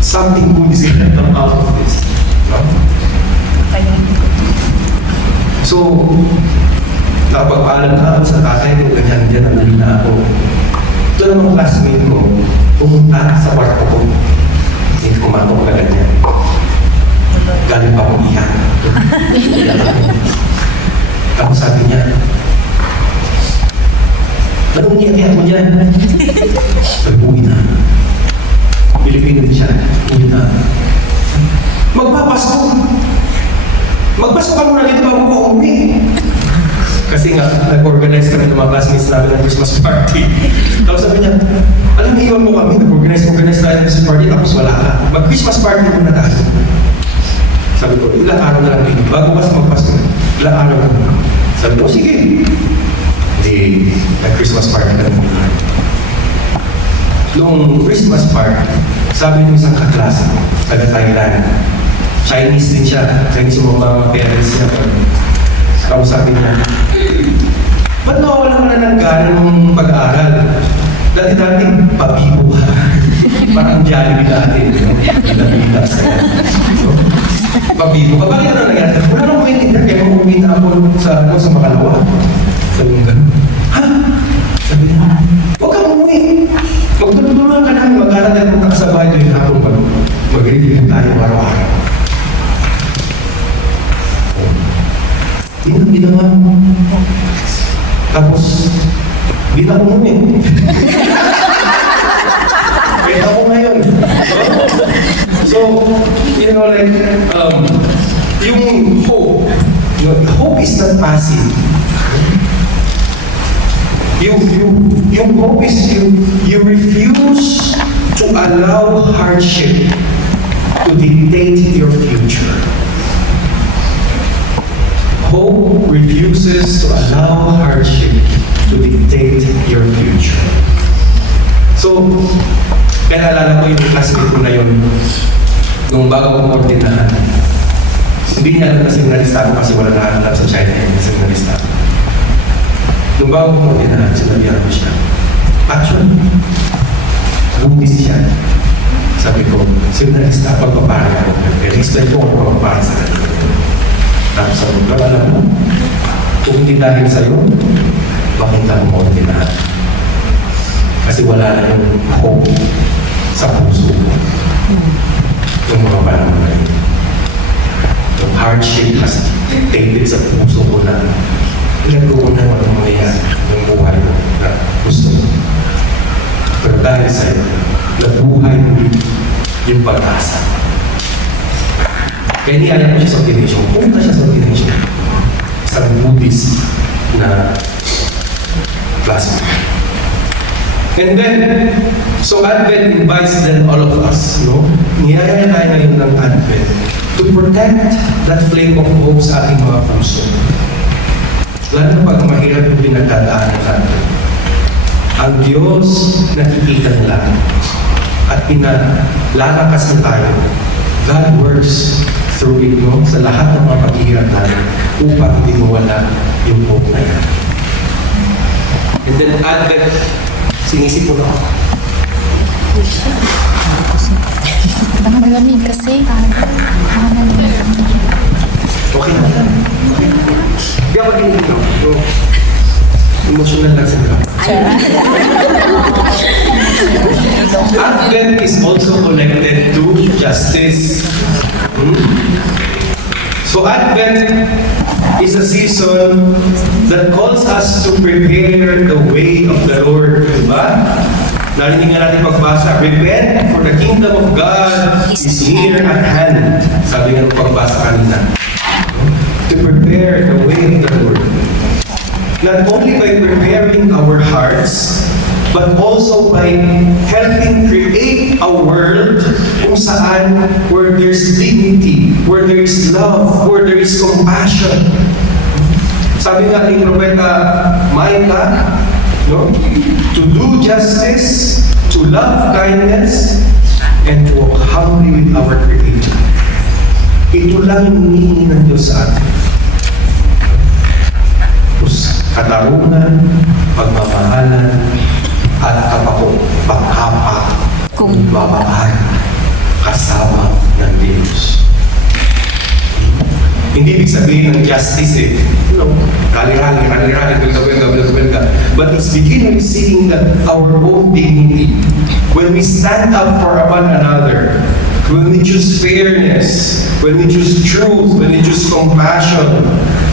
something good is going to come out of this. No? So, nakapagpaalam na ako sa tatay ko, ganyan dyan ang na ako. Ito namang classmate ko, pumunta sa kwarto ko. Hindi kumatok na ganyan. Galing pa akong iyak. Tapos sabi niya, anong iyak-iyak mo dyan? Uwi na. Pilipino din siya. Uwi na. Magpapasko. Magpasko ka muna dito bago ko umuwi. Kasi nga, nag-organize kami ng mga classmates namin ng Christmas party. Tapos sabi niya, alam niyo, iwan mo kami, nag-organize tayo ng Christmas party, tapos wala ka. Mag-Christmas party muna tayo. Sabi ko, ilang araw na lang dito. Bago kasi magpasko, ilang araw na lang. Sabi ko, sige. Hindi, nag-Christmas party ka muna. Noong Christmas party, sabi ng isang kaklase ko, taga-Thailand, Chinese din siya, Chinese yung mga parents niya. Tapos sabi niya, ba't nawawala mo na ng gana ng pag-aaral? Dati-dati, pabibo ka. Parang Jollibee natin. Bida-bida sa'yo. Pabibo ka. Bakit na nangyari? Wala nang maintindihan kaya umuwi na ako sa makalawa. Sabi niya gano'n. Ha? Sabi niya, huwag kang umuwi. Magtutulungan ka namin mag-aaral at punta ka sa bahay doon hapon mag-reading tayo araw-araw. Yun ang ginawa mo. Tapos, di na ako umuwi. Kaya ako ngayon. So, you know, like, yung hope is not passive. Yung hope is you refuse to allow hardship to dictate your future. Hope refuses to allow hardship to dictate your future. So, kaya alala ko yung classmate ko na yun nung bago ko ordinahan. Hindi niya alam na seminarista ako kasi wala na alam sa China yung seminarista. Nung bago ko ordinahan, sinabihan ko siya. Actually, buntis siya. Sabi ko, seminarista, pagpapari ako. Explain ko kung pagpapari sa kanila. Tapos sabi ko, alam mo, kung hindi dahil sa'yo, bakit ako mo ordinahan? Kasi wala na yung hope sa puso ko. Yung mga panahon na yun. Yung hardship has dictated sa puso ko na nagkukunan mo ng mangyayari ng buhay mo na gusto mo. Pero dahil sa'yo, nabuhay mo yung pag-asa. Kaya niyaya ko siya sa ordination. Pumunta siya sa ordination. Isang Buddhist na classmate. And then, so Advent invites then all of us, no? Niyaya tayo ngayon ng Advent to protect that flame of hope sa ating mga puso. Lalo na pag mahirap yung pinagdadaanan natin. Ang Diyos nakikita ng lahat at pinalalakas na tayo. God works through it, no? Sa lahat ng mga paghihirap natin upang hindi mawala yung hope na yan. And then Advent, sinisip mo na ako. Ang malamig kasi. Okay na. Hindi ako ginigil, no? Emotional lang sa mga. Advent is also connected to justice. So Advent is a season that calls us to prepare the way of the Lord. Diba? Narinig nga natin pagbasa, repent for the kingdom of God is near at hand. Sabi nga ng pagbasa kanina. To prepare the way of the Lord. Not only by preparing our hearts, but also by helping create a world kung saan where there's dignity, where there is love, where there is compassion. Sabi nga ni Propeta Micah, no? To do justice, to love kindness, and to walk humbly with our Creator. Ito lang yung hinihingi ng Diyos sa atin. Katarungan, pagmamahalan, at kapakapag babaan kasama ng Diyos. Hindi ibig sabihin ng justice rally, welga. But it's begin with seeing that our own dignity. When we stand up for one another, when we choose fairness, when we choose truth, when we choose compassion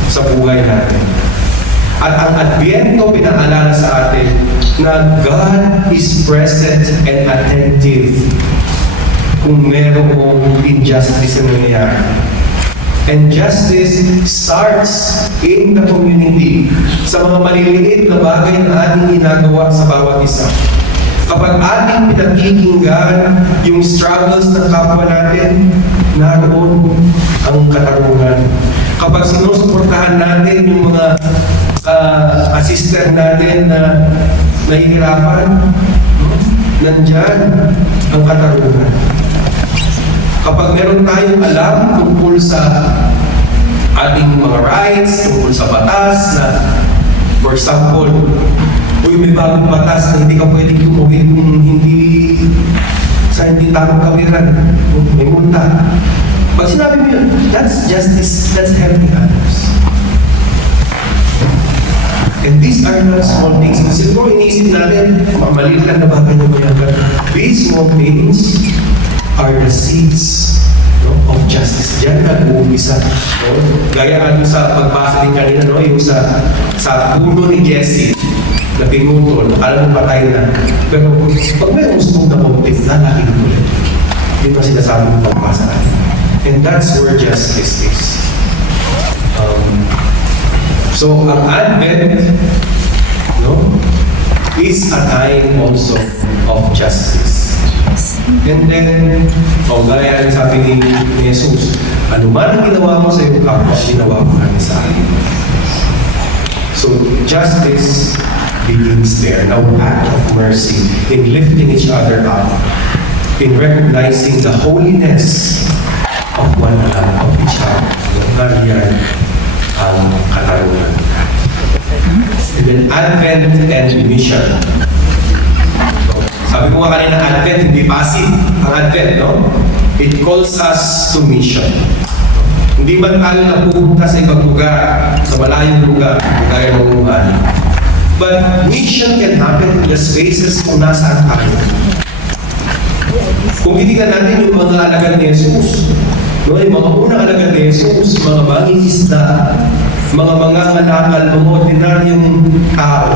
sa buhay natin. At ang Adbyento pinaalala sa atin na God is present and attentive kung merong injustice na nangyayari. And justice starts in the community sa mga maliliit na bagay na ating ginagawa sa bawat isa. Kapag ating pinakikinggan yung struggles ng kapwa natin, naroon ang katarungan. Kapag sinusuportahan natin yung mga assistant natin na nahihirapan, nandyan ang katarungan. Kapag meron tayong alam tungkol sa ating mga rights, tungkol sa batas na, for example, may bagong batas na hindi ka pwedeng umuwi kung hindi tamang kawiran, may multa. Pag sinabi mo yun, that's justice, that's helping others. And these are not small things. Kasi siguro iniisip natin, maliit lang na bagay na mayagan. These small things are the seeds of justice. Diyan nag-uumpisa. Gaya nga sa pagbasa din kanina, yung sa puno ni Jesse na pinutol, alam mo patay na. Pero pag may gusto mong na-motive, lalaki ko ulit. Yun ang sinasabi ng pagbasa natin. And that's where justice is. So, ang Advent, is a time also of justice. And then, gaya ang sabi ni Jesus, ano man ang ginawa mo sa iyong kapwa, ginawa mo kami sa akin. So, justice begins there. Now, act of mercy in lifting each other up, in recognizing the holiness of one another, of each other. Nariyan ang katarungan. And then Advent and mission. Sabi ko nga kanina, Advent, hindi passive. Ang Advent, it calls us to mission. Hindi ba tayo napupunta sa ibang lugar, sa malayong lugar, gaya ng umuhan. But mission can happen in the spaces kung nasaan tayo. Kung titignan natin yung mga alagad ni Jesus, yung mga unang alagad ni Jesus, mga mangingisda, mga mangangalakal, mga ordinaryong tao.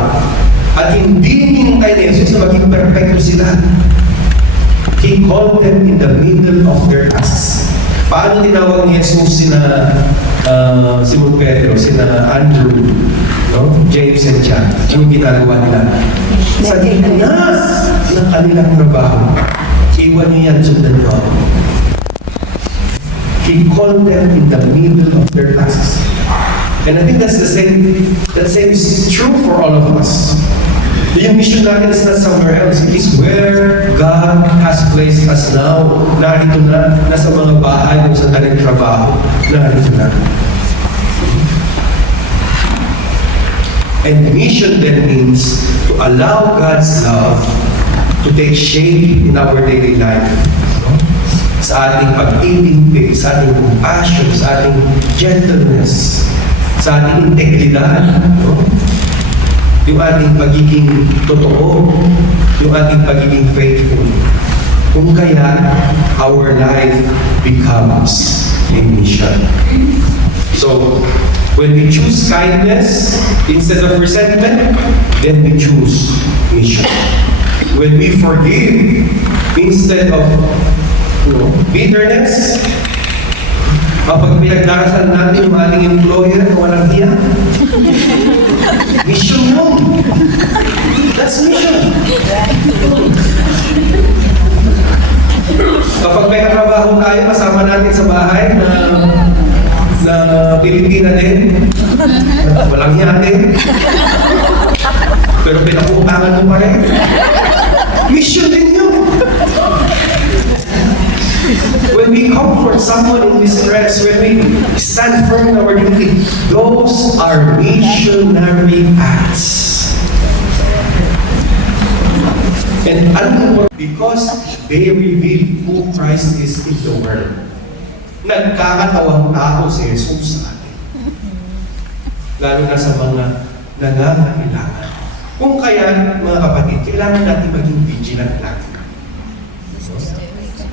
At hindi hinintay ni Jesus na maging perfecto sila. He called them in the middle of their tasks. Paano tinawag ni Jesus sina Simon Pedro, sina Andrew, No? James and John. Anong ginagawa nila? Sa gitna ng kanilang trabaho, iwan niyo yan, sundan niyo ako. He called them in the middle of their tasks. And I think that same is true for all of us. Yung mission natin is not somewhere else. It is where God has placed us now. Narito na, nasa mga bahay kung saan tayo trabaho. Narito na. And mission then means to allow God's love to take shape in our daily life. Sa ating pag-ibig, sa ating compassion, sa ating gentleness, sa ating integridad. Yung ating pagiging totoo, yung ating pagiging faithful. Kung kaya, our life becomes a mission. So, when we choose kindness instead of resentment, then we choose mission. When we forgive instead of bitterness, kapag pinagdarasal natin yung ating employer na walang hiya, mission yun. That's mission. Kapag may katrabaho tayo, kasama natin sa bahay na Pilipina din, walang hiya din, pero pinakutangan mo pa rin, mission din yun. When we comfort someone in distress, when we stand firm in our duty, those are missionary acts. And because they reveal who Christ is in the world. Nagkakatawang tao si Jesus sa atin. Lalo na sa mga nangangailangan. Kung kaya, mga kapatid, kailangan natin maging vigilant lang.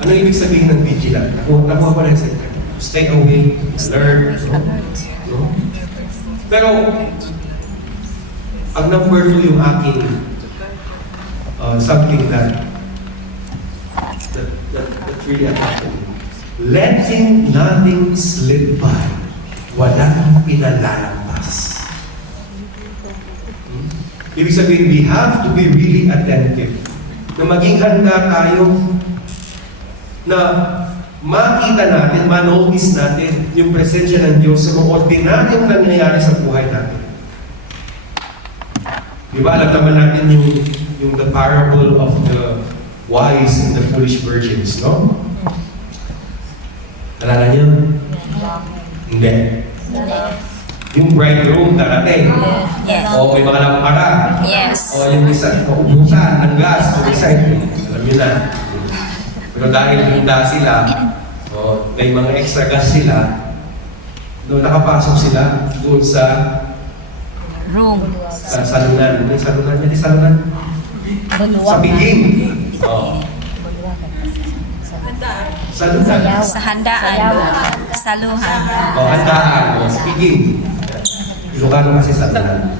Ano ibig sabihin ng vigilant? Nakuha ko lang sa ito. Stay awake, alert. No? Pero, ang number 2 yung aking something that really attracted me. Letting nothing slip by. Walang pinalalampas. Ibig sabihin, we have to be really attentive. Na maging handa tayo na makita natin, ma-notice natin yung presensya ng Diyos sa mga ordinaryong nangyayari sa buhay natin. Di ba, alam naman natin yung the parable of the wise and the foolish virgins, no? Alala niyo? Hindi. Yung bridegroom darating. Yes. O may mga lampara. Yes. O yung isa, ubusan ng gas. O isa, alam niyo na. Pero dahil handa sila, may mga extra gas sila, nakapasok sila doon sa Room. sa salunan. May salunan? May salunan? Sa piging. Salunan. Sa handaan. Saluhan. Handaan. Sa piging. Ilocano kasi salunan.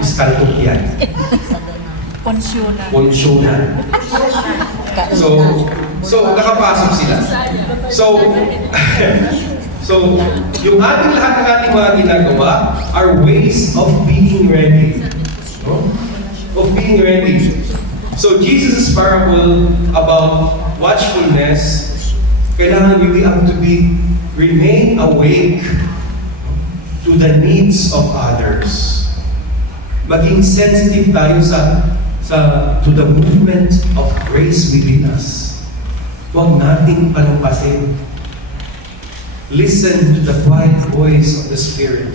Iskaltok yan. Ponsyonan. So nakapasok sila. So, yung ating lahat ng ating mga ginagawa are ways of being ready. No? Of being ready. So, Jesus' parable about watchfulness, kailangan we have to remain awake to the needs of others. Maging sensitive tayo to the movement of grace within us. Huwag nating palampasin. Listen to the quiet voice of the Spirit.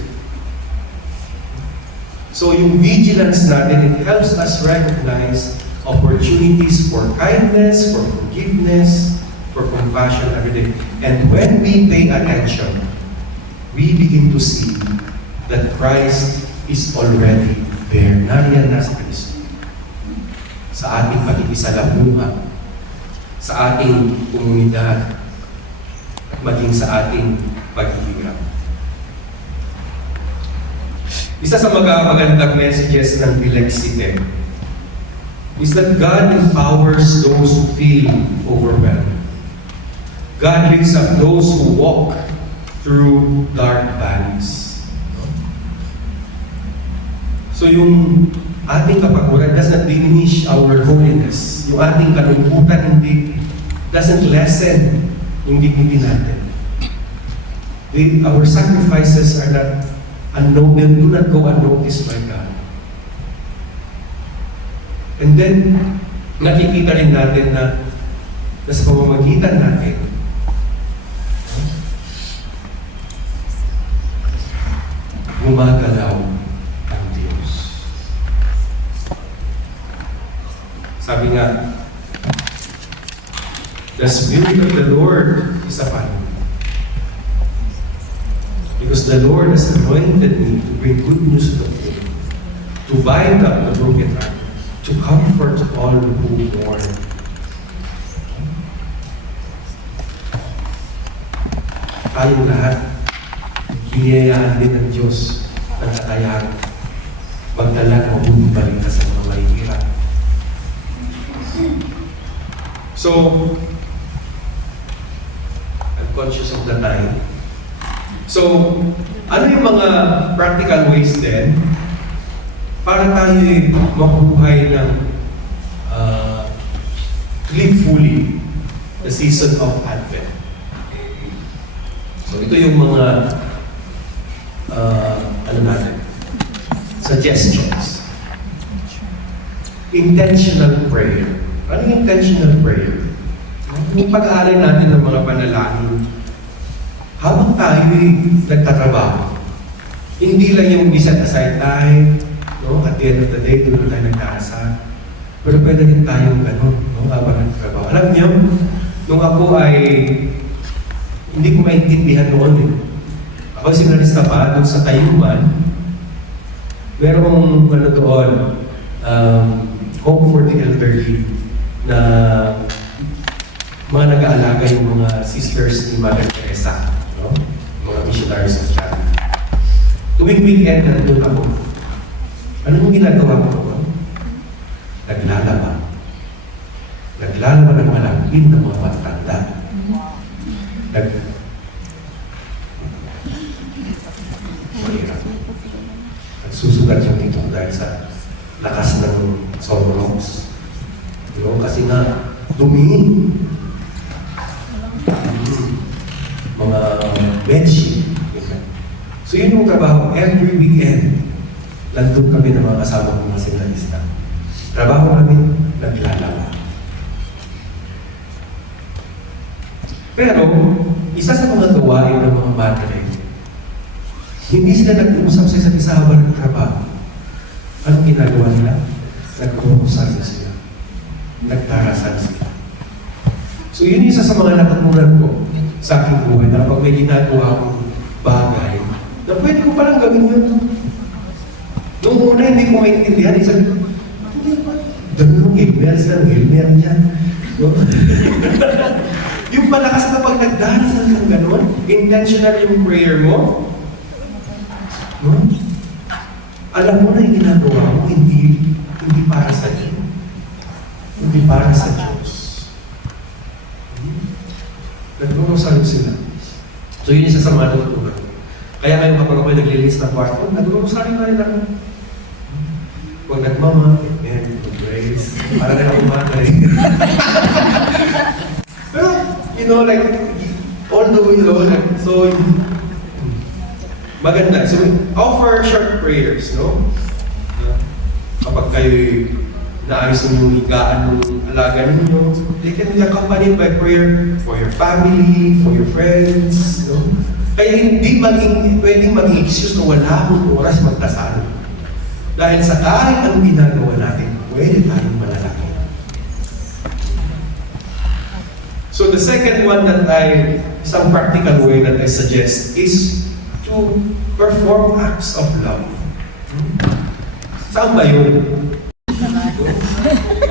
So yung vigilance natin, it helps us recognize opportunities for kindness, for forgiveness, for compassion every day. And when we pay attention, we begin to see that Christ is already there. Nariyan na sa Kristo. Sa ating pag-ibisalamuha, sa ating komunidad, at maging sa ating paghihirap. Isa sa magandang messages ng Dilexite is that God empowers those who feel overwhelmed. God lifts up those who walk through dark valleys. So yung ating kapaguran does not diminish our holiness. Yung ating kalungkutan doesn't lessen yung dignity natin. Our sacrifices are not unknown, do not go unnoticed by God. And then, nakikita rin natin na sa pamamagitan natin, gumagalaw ang Diyos. Sabi nga, the Spirit of the Lord is upon me. Because the Lord has anointed me to bring good news to the poor, to bind up the brokenhearted, to comfort all who mourn. Tayong lahat, biniyayahan din ng Diyos ng kakayahan magdala ng mabuting balita sa mga mahihirap. So, I'm conscious of the time. So, ano yung mga practical ways din para tayo mabuhay ng live fully the season of Advent? So, ito yung mga suggestions. Intentional prayer. Ano yung intentional prayer? Yung pag-aaral natin ng mga panalangin, habang tayo'y nagtatrabaho, hindi lang yung set aside time, no? At the end of the day, doon tayo nagkasa. Pero pwede rin tayong gano'n, no? Habang nagtatrabaho. Alam niyo, nung ako ay hindi ko maintindihan noon eh. Ako sinalista pa doon sa Tayuman, merong ano doon, Home for the Elderly, na mga nag-aalaga yung mga sisters ni Mother Teresa, no? Mga missionaries of charity. Tuwing weekend, nandun ako. Ano yung ginagawa ko? No? Naglalaba. Naglalaba ng malambing ng mga matanda. Nagsusugat yung dito dahil sa lakas ng Solomons. Kasi nga, dumi. Mga bedsheet. So yun yung trabaho. Every weekend, nandun kami ng mga kasama ng mga sinalista. Trabaho namin, naglalaba. Pero, isa sa mga gawain ng mga madre, hindi sila nag-uusap sa isa't isa habang nagtrabaho. Anong ginagawa nila? Nag-uusap sila. Nagdarasal sila. So yun isa sa mga natutunan ko sa aking buhay na kapag may ginagawa akong bagay, na pwede ko palang gawin yun. Noong una, hindi ko maintindihan. Sabi ko, ganun, Hilmer dyan. Yung malakas na pag nagdarasal kang gano'n, intentional yung prayer mo, no? Alam mo na yung ginagawa mo, hindi para sa Diyos. Hindi para sa Diyos. Nagmamasayo sila. So yun isa sa mga natutunan. Kaya ngayon kapag ako'y naglilinis ng kwarto, nagmamasayo na rin ako. Huwag nagmama, amen, grace, para na ako matay. Pero, like, although, so, maganda. So, offer short prayers, no? Kapag kayo'y naayos yung higaan ng alaga ninyo, they can be accompanied by prayer for your family, for your friends, no? Kaya hindi pwedeng maging excuse na wala akong oras magdasal. Dahil sa kahit anong ginagawa natin, pwede tayong manalangin. So the second one some practical way that I suggest is to perform acts of love. Saan ba yun?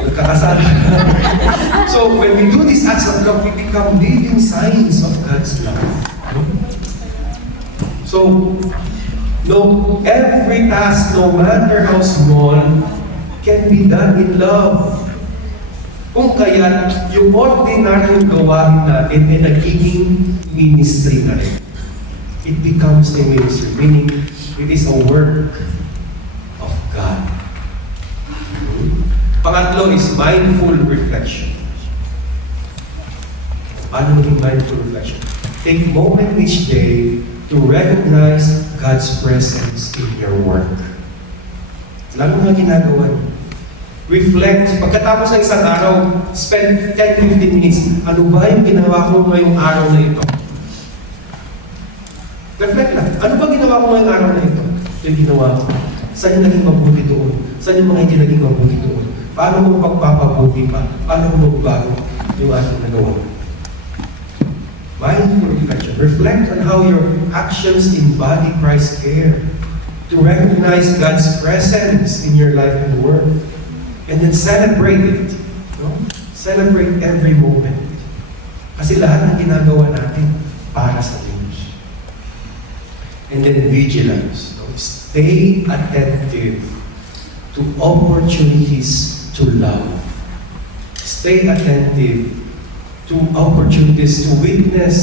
Nagkakasal. So when we do these acts of love, we become living signs of God's love. So, every task, no matter how small, can be done in love. Kung kaya, yung ordinaryong gawain natin ay nagiging ministry na rin. It becomes a ministry, meaning it is a work of God. Pangatlo is mindful reflection. Paano maging mindful reflection? Take a moment each day to recognize God's presence in your work. Lalo nga ginagawa niyo. Reflect. Pagkatapos ng isang araw, spend 10-15 minutes. Ano ba yung ginawa ko ngayong araw na ito? Reflect lang. Ano ba ginawa ko ngayong araw na ito? Ito yung ginawa ko. Saan yung naging mabuti doon? Saan yung mga hindi naging mabuti doon? Paano mo pagpapabuti pa? Paano mo magbago yung ating nagawa? Mindful reflection. Reflect on how your actions embody Christ's care. To recognize God's presence in your life and work. And then celebrate it. No? Celebrate every moment. Kasi lahat ng ginagawa natin para sa Diyos. And then vigilance. No? Stay attentive to opportunities to love. Stay attentive to opportunities to witness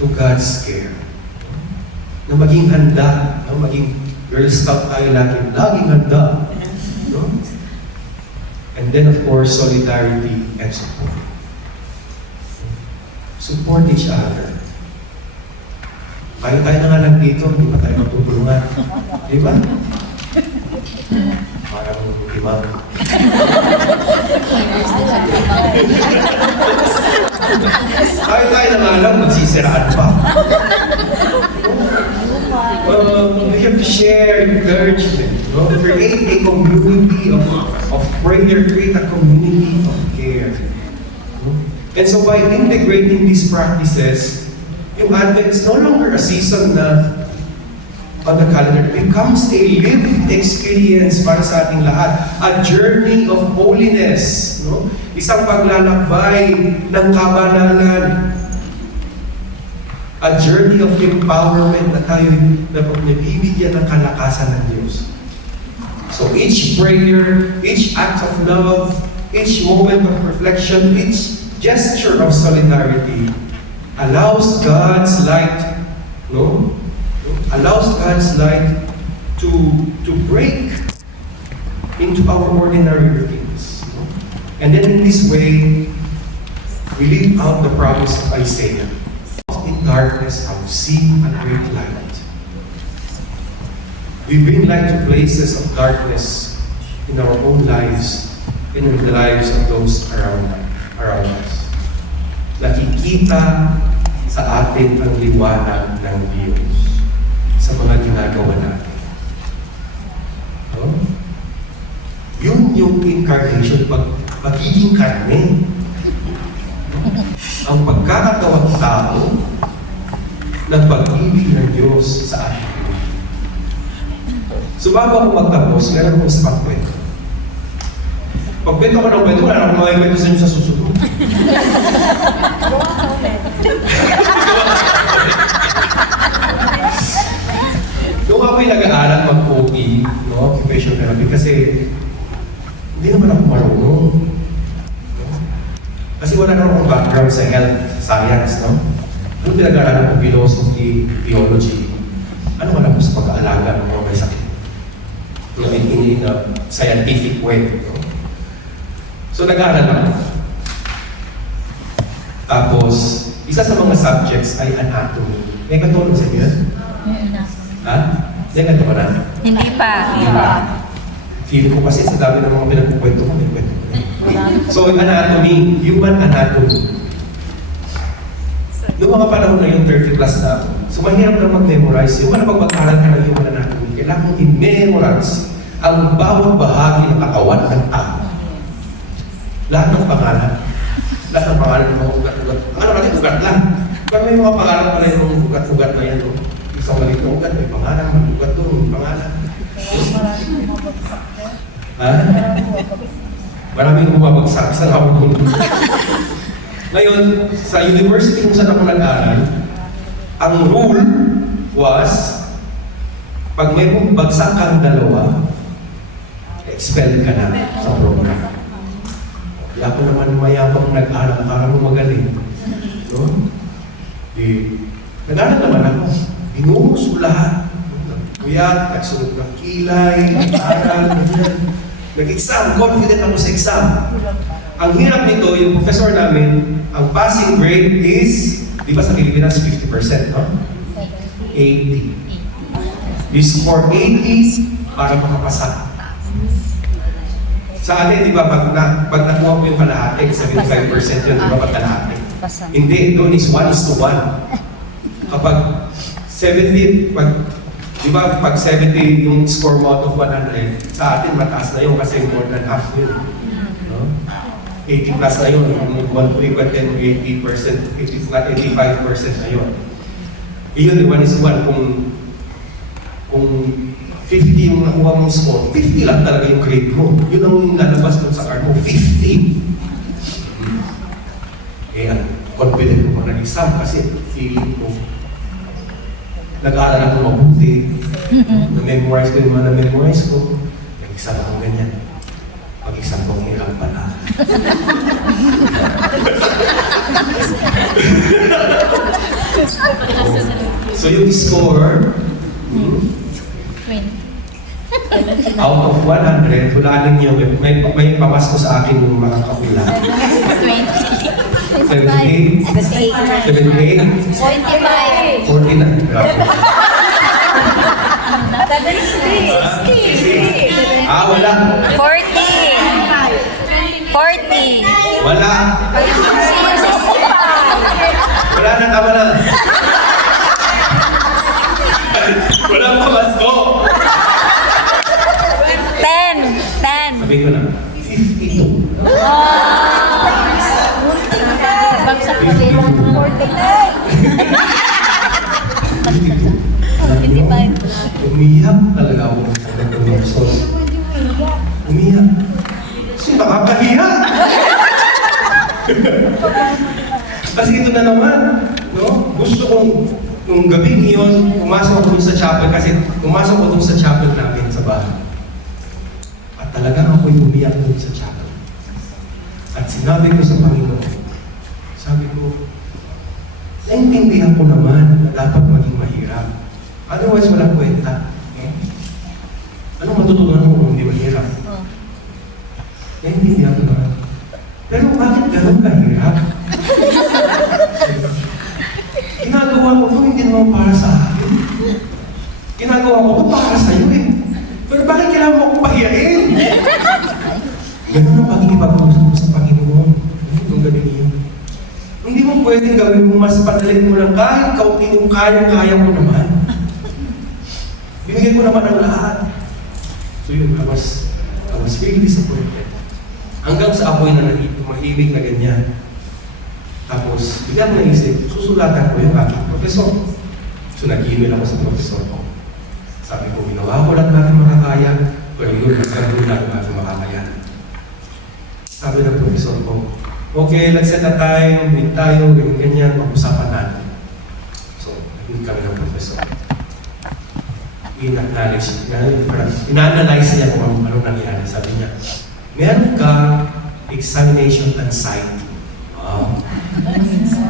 to God's care. Na maging handa, na maging Girl Scout tayo laging handa. No? And then of course, solidarity and support. Support each other. Tayo na nga lang dito, hindi pa tayo matutulungan. Di ba? Parang imam. Tayo na nga lang, magsisiraan pa. We have to share encouragement. No? Create a community of prayer, create a community of care. No? And so by integrating these practices, yung Advent is no longer a season na on the calendar. It becomes a lived experience para sa ating lahat. A journey of holiness. No? Isang paglalakbay ng kabanalan. A journey of empowerment na tayo na nabibigyan ng kalakasan ng Diyos. So each prayer, each act of love, each moment of reflection, each gesture of solidarity allows God's light, no? Allows God's light to break into our ordinary routines. No? And then in this way, we live out the promise of Isaiah. In darkness, I've seen a great light. We bring light to places of darkness in our own lives and in the lives of those around us. Nakikita sa atin ang liwanag ng Diyos sa mga ginagawa natin. No? Yun yung incarnation, pagiging karne. Ang pagkakatawang tao ng pag-ibig ng Diyos sa atin. So bago ako magtapos, meron akong sa pagkwento. Pagkwento ko ng kwento, wala na akong mga kwento sa inyo sa susunod. Nung ako'y nag-aaral mag-OT, no, occupational therapy, kasi hindi naman ako marunong. No? Kasi wala na akong background sa health science, no? Ano pinag-aaralan ko? Philosophy, theology. Ano man ako sa pag-aalaga ng mga may sakit? In a scientific way. No? So nag-aaral ako. Tapos, isa sa mga subjects ay anatomy. May katulong sa inyo yan? Ha? May katulong na? Hindi pa. Feel ko kasi sa dami ng mga pinagkukwento ko, may kwento ko. So, anatomy, human anatomy. Noong mga panahon na yung 30 plus na ako, so mahirap na mag-memorize. Yung pag mag-aral ka ng human anatomy, kailangan mong i-memorize ang bawat bahagi ng katawan ng tao. Lahat ng pangalan. Lahat ng pangalan ng mga ugat-ugat. Ang ano natin, ugat lang. Pero may mga pangalan pa rin ng ugat-ugat na yan. Isang maliit na ugat, may pangalan, may ugat doon, may pangalan. Ha? Maraming bumabagsak sa ako doon. Ngayon, sa university kung saan ako nag-aral, ang rule was, pag may bagsak kang dalawa, expel ka na sa program. Kaya ako naman mayabang nag-aral para mo magaling. No? Nag-aral naman ako. Binuhos ko lahat. Nagpuyat, nagsunod ng kilay, nag-aral, ganyan. Nag-exam, confident ako sa exam. Ang hirap nito, yung professor namin, ang passing grade is, di ba sa Pilipinas, 50%, no? 80. You score 80 para makapasa. Sa atin, di ba, pag nakuha mo yung kalahati, 75% yun, di ba, pag kalahati? Basta. Hindi, doon is 1:1. Kapag 70, di ba, pag 70 yung score mo out of 100, sa atin mataas na yun kasi more than half yun. No? 80 plus na yun, yung 1/3, 80%, 85% na yun. Iyon, 1:1, kung 50 yung nakuha mong score, 50 lang talaga yung grade mo. Yun ang lalabas dun sa card mo, 50. Kaya, confident ko nag-exam kasi feeling ko, nag-aaral ako mabuti. Na-memorize ko yung mga na-memorize ko. Nag-exam ako ganyan. Pag-exam ko, hirap pala. So yung score, out of 100, hulaan niyo, may pamasko sa akin yung mga kapila. 78, 78, 25. 49. Grabe. Wala. 40. 40. Wala. Wala na, tama na. Walang pamasko. 10. 10. Sabi ko na, 52. Bagsak pa din. 45. Umiyak talaga ako sa professor. Umiyak. Kasi nakakahiya. Kasi ito na naman, no? Gusto kong, nung gabing iyon, pumasok ako dun sa chapel kasi pumasok ako dun sa chapel namin sa bahay. At talagang ako'y umiyak dun sa chapel. At sinabi ko sa Panginoon, sabi ko, naintindihan ko naman na dapat maging mahirap. Otherwise, walang kwenta. Anong matutunan mo kung hindi mahirap? Naintindihan ko naman. Pero bakit gano'n kahirap? Ginagawa ko ito hindi naman para sa akin. Ginagawa ko ito para sa iyo eh. Pero bakit kailangan mo akong pahiyain? Ganun ang pag-ibag-usap mo sa Panginoon. Yung galing yun. Hindi mo pwedeng gawin mo mas padalin mo lang kahit kaunti yung kaya mo naman. Binigay ko naman ang lahat. So yun, I was really disappointed. Hanggang sa apoy na mahilig na ganyan. Tapos, bigyan ko naisip, susulatan ko yung aking professor. So nag-email ako sa professor ko. Sabi ko, ginawa ko lang natin makakaya, pero yun, nagkaroon lang natin makakaya. Sabi ng professor ko, okay, let's set a time, meet tayo, ganyan, pag-usapan natin. So, nag-meet kami ng professor. In-analyze niya kung anong nangyari. Sabi niya, meron ka examination anxiety. Wow.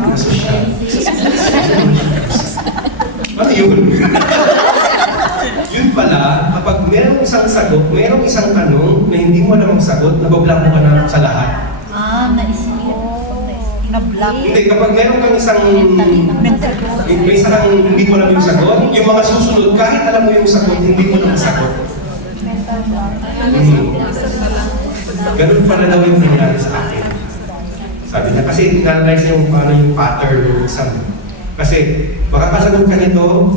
Kaso siya. Ano yun? Yun pala, kapag merong isang sagot, merong isang tanong na hindi mo alam ang sagot, nabablanko ka na sa lahat. Naisip. Na-block. Hindi, kapag meron kang isang may isang hindi mo alam yung sagot, yung mga susunod, kahit alam mo yung sagot, hindi mo na masagot. Ganun pala daw yung nangyari sa akin. Sabi niya, kasi in-analyze niya yung paano yung pattern ng exam. Kasi baka kasagot ka nito,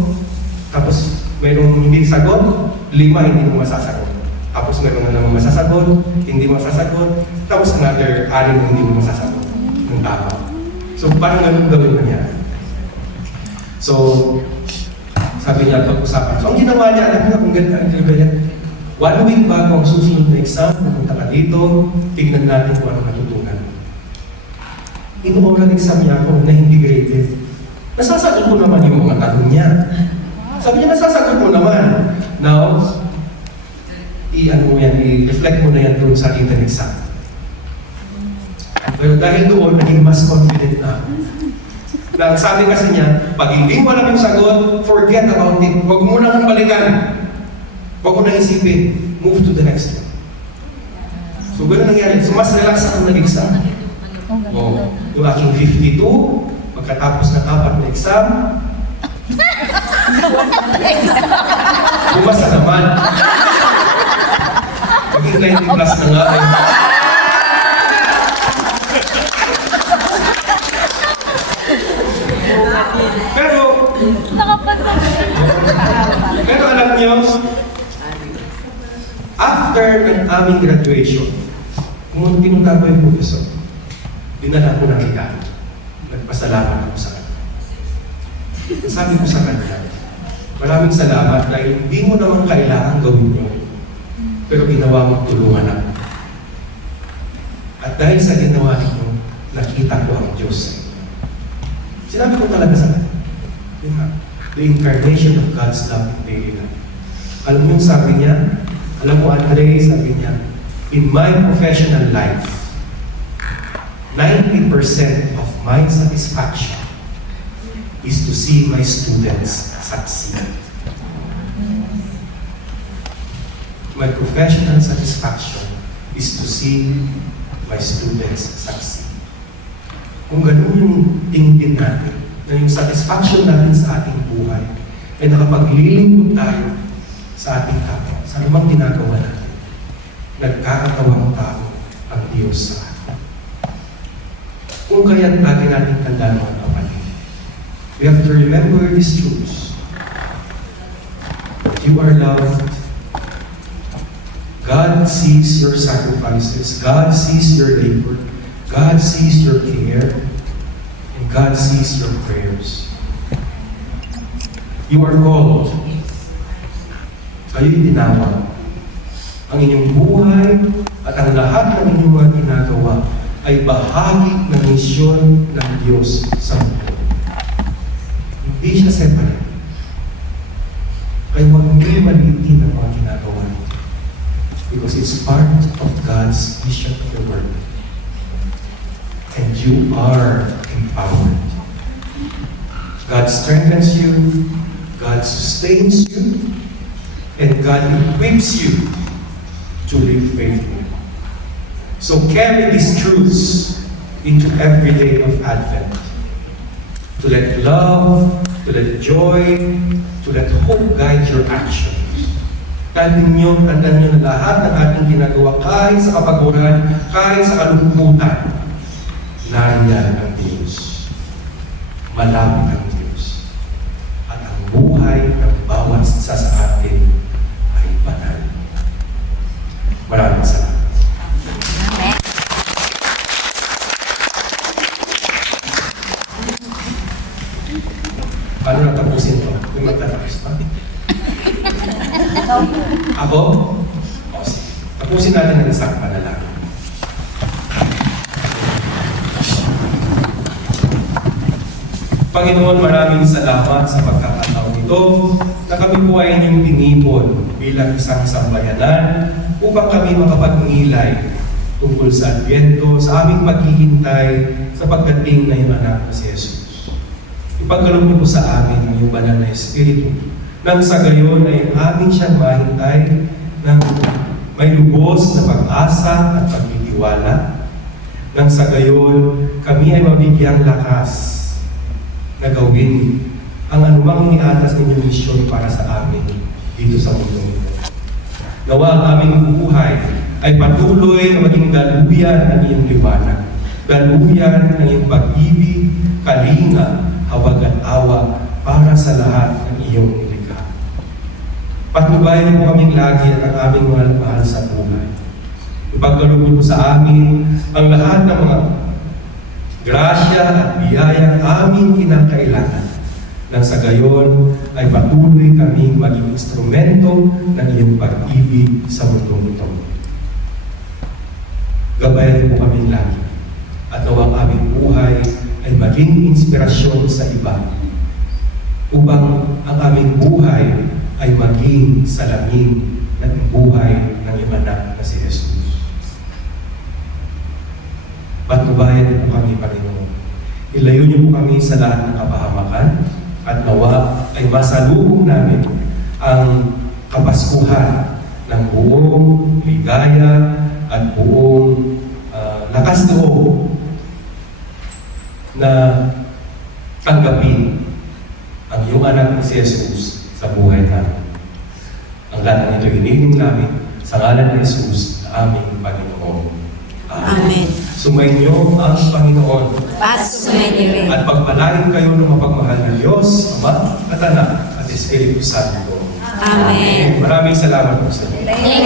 tapos mayroong hindi sagot, 5 hindi mo masasagot. Tapos mayroong na naman masasagot, hindi mo masasagot, tapos another 6 hindi mo masasagot ng tama. So parang ganun daw yung nangyari. So, sabi niya, pag-usapan. So, ang ginawa niya, alam niya kung ganyan. 1 week bago ang susunod na exam, pupunta ka dito, tignan natin kung ano natutunan. Ino-oral exam niya ako na hindi graded. Nasasagot ko naman yung mga tanong niya. Sabi niya, nasasagot mo naman. Now, i-reflect mo na yan doon sa written exam. Pero dahil doon, naging mas confident na. Ang sabi kasi niya, pag hindi mo alam yung sagot, forget about it. Huwag mo nang balikan. Huwag mo nang isipin. Move to the next one. So, gano'n nangyari. So, mas relax ako nag-exam. Oh, yung aking 52, pagkatapos ng 4 na exam, bumasa naman. Maging 90 plus na nga. Pero alam niyo, after ng aming graduation, pinunta ko yung professor, dinala ko ng regalo. Nagpasalamat ako sa kanya. Sabi ko sa kanya, maraming salamat dahil hindi mo naman kailangan gawin yun. Pero ginawa mo tulungan ako. At dahil sa ginawa niyo, nakita ko ang Diyos sa inyo. Sinabi ko talaga sa kanya, yun nga, the incarnation of God's love in daily life. Alam mo yung sabi niya? Alam mo, Andre, sabi niya, in my professional life, 90% of my satisfaction is to see my students succeed. My professional satisfaction is to see my students succeed. Kung ganun yung tingin natin, na yung satisfaction natin sa ating buhay ay nakapaglilingkod tayo sa ating kapwa. Sa anumang ginagawa natin, nagkakatawang tao ang Diyos sa atin. Kung kaya't lagi natin tandaan mga kapatid, we have to remember these truths. That you are loved. God sees your sacrifices. God sees your labor. God sees your care. And God sees your prayers. You are called. Kayo'y tinawag. Ang inyong buhay at ang lahat ng inyong mga ginagawa ay bahagi ng misyon ng Diyos sa mundo. Hindi siya separate. Kaya huwag niyo maliitin ang mga ginagawa niyo. Because it's part of God's mission of the world. And you are empowered. God strengthens you, God sustains you, and God equips you to live faithfully. So carry these truths into every day of Advent. To let love, to let joy, to let hope guide your actions. Tandaan nyo na lahat ng ating ginagawa, kahit sa kapaguran, kahit sa kalungkutan, nariyan ang Diyos. Malapit ang Diyos. At ang buhay ng bawat isa sa atin ay banal. Maraming salamat. Paano natapusin to? May magtatapos pa? Ako? O, sige. Tapusin natin ang isang panalangin. Panginoon, maraming salamat sa pagkakataon ito na kami po ay inyong tinipon bilang isang sambayanan upang kami makapagnilay tungkol sa Adbyento, sa aming paghihintay sa pagdating na iyong anak na si Jesus. Ipagkaloob niyo po sa amin ang iyong banal na Espiritu nang sa gayon ay amin siyang mahintay ng may lubos na pag-asa at pagtitiwala. Nang sa gayon, kami ay mabigyang lakas na gawin ang anumang iniatas ninyong misyon para sa amin dito sa mundo ito. Nawa ang aming buhay ay patuloy na maging daluyan ng iyong liwanag, daluyan ng iyong pag-ibig, kalinga, hawag at awa para sa lahat ng iyong nilikha. Patnubayan niyo po kaming lagi at ang aming mga mahal sa buhay. Ipagkaloob niyo po sa amin ang lahat ng mga grasya at biyayang aming kinakailangan nang sa gayon ay patuloy kaming maging instrumento ng iyong pag-ibig sa mundong ito. Gabayan po kami lagi at nawang aming buhay ay maging inspirasyon sa iba upang ang aming buhay ay maging salamin ng buhay ng iyong anak na si Jesus. Patnubayan po kami, Panginoon. Ilayo niyo po kami sa lahat ng kapahamakan at nawa ay masalubong namin ang kapaskuhan ng buong ligaya at buong lakas loob na tanggapin ang iyong anak na si Jesus sa buhay namin. Ang lahat ng ito hinihiling namin sa ngalan ni Jesus na aming Panginoon. Amen. Sumainyo ang Panginoon At sumainyo rin. at pagpalain kayo ng mapagmahal na Diyos, Ama at Anak at Espiritu Santo. Amen. Maraming salamat po sa inyo. Thank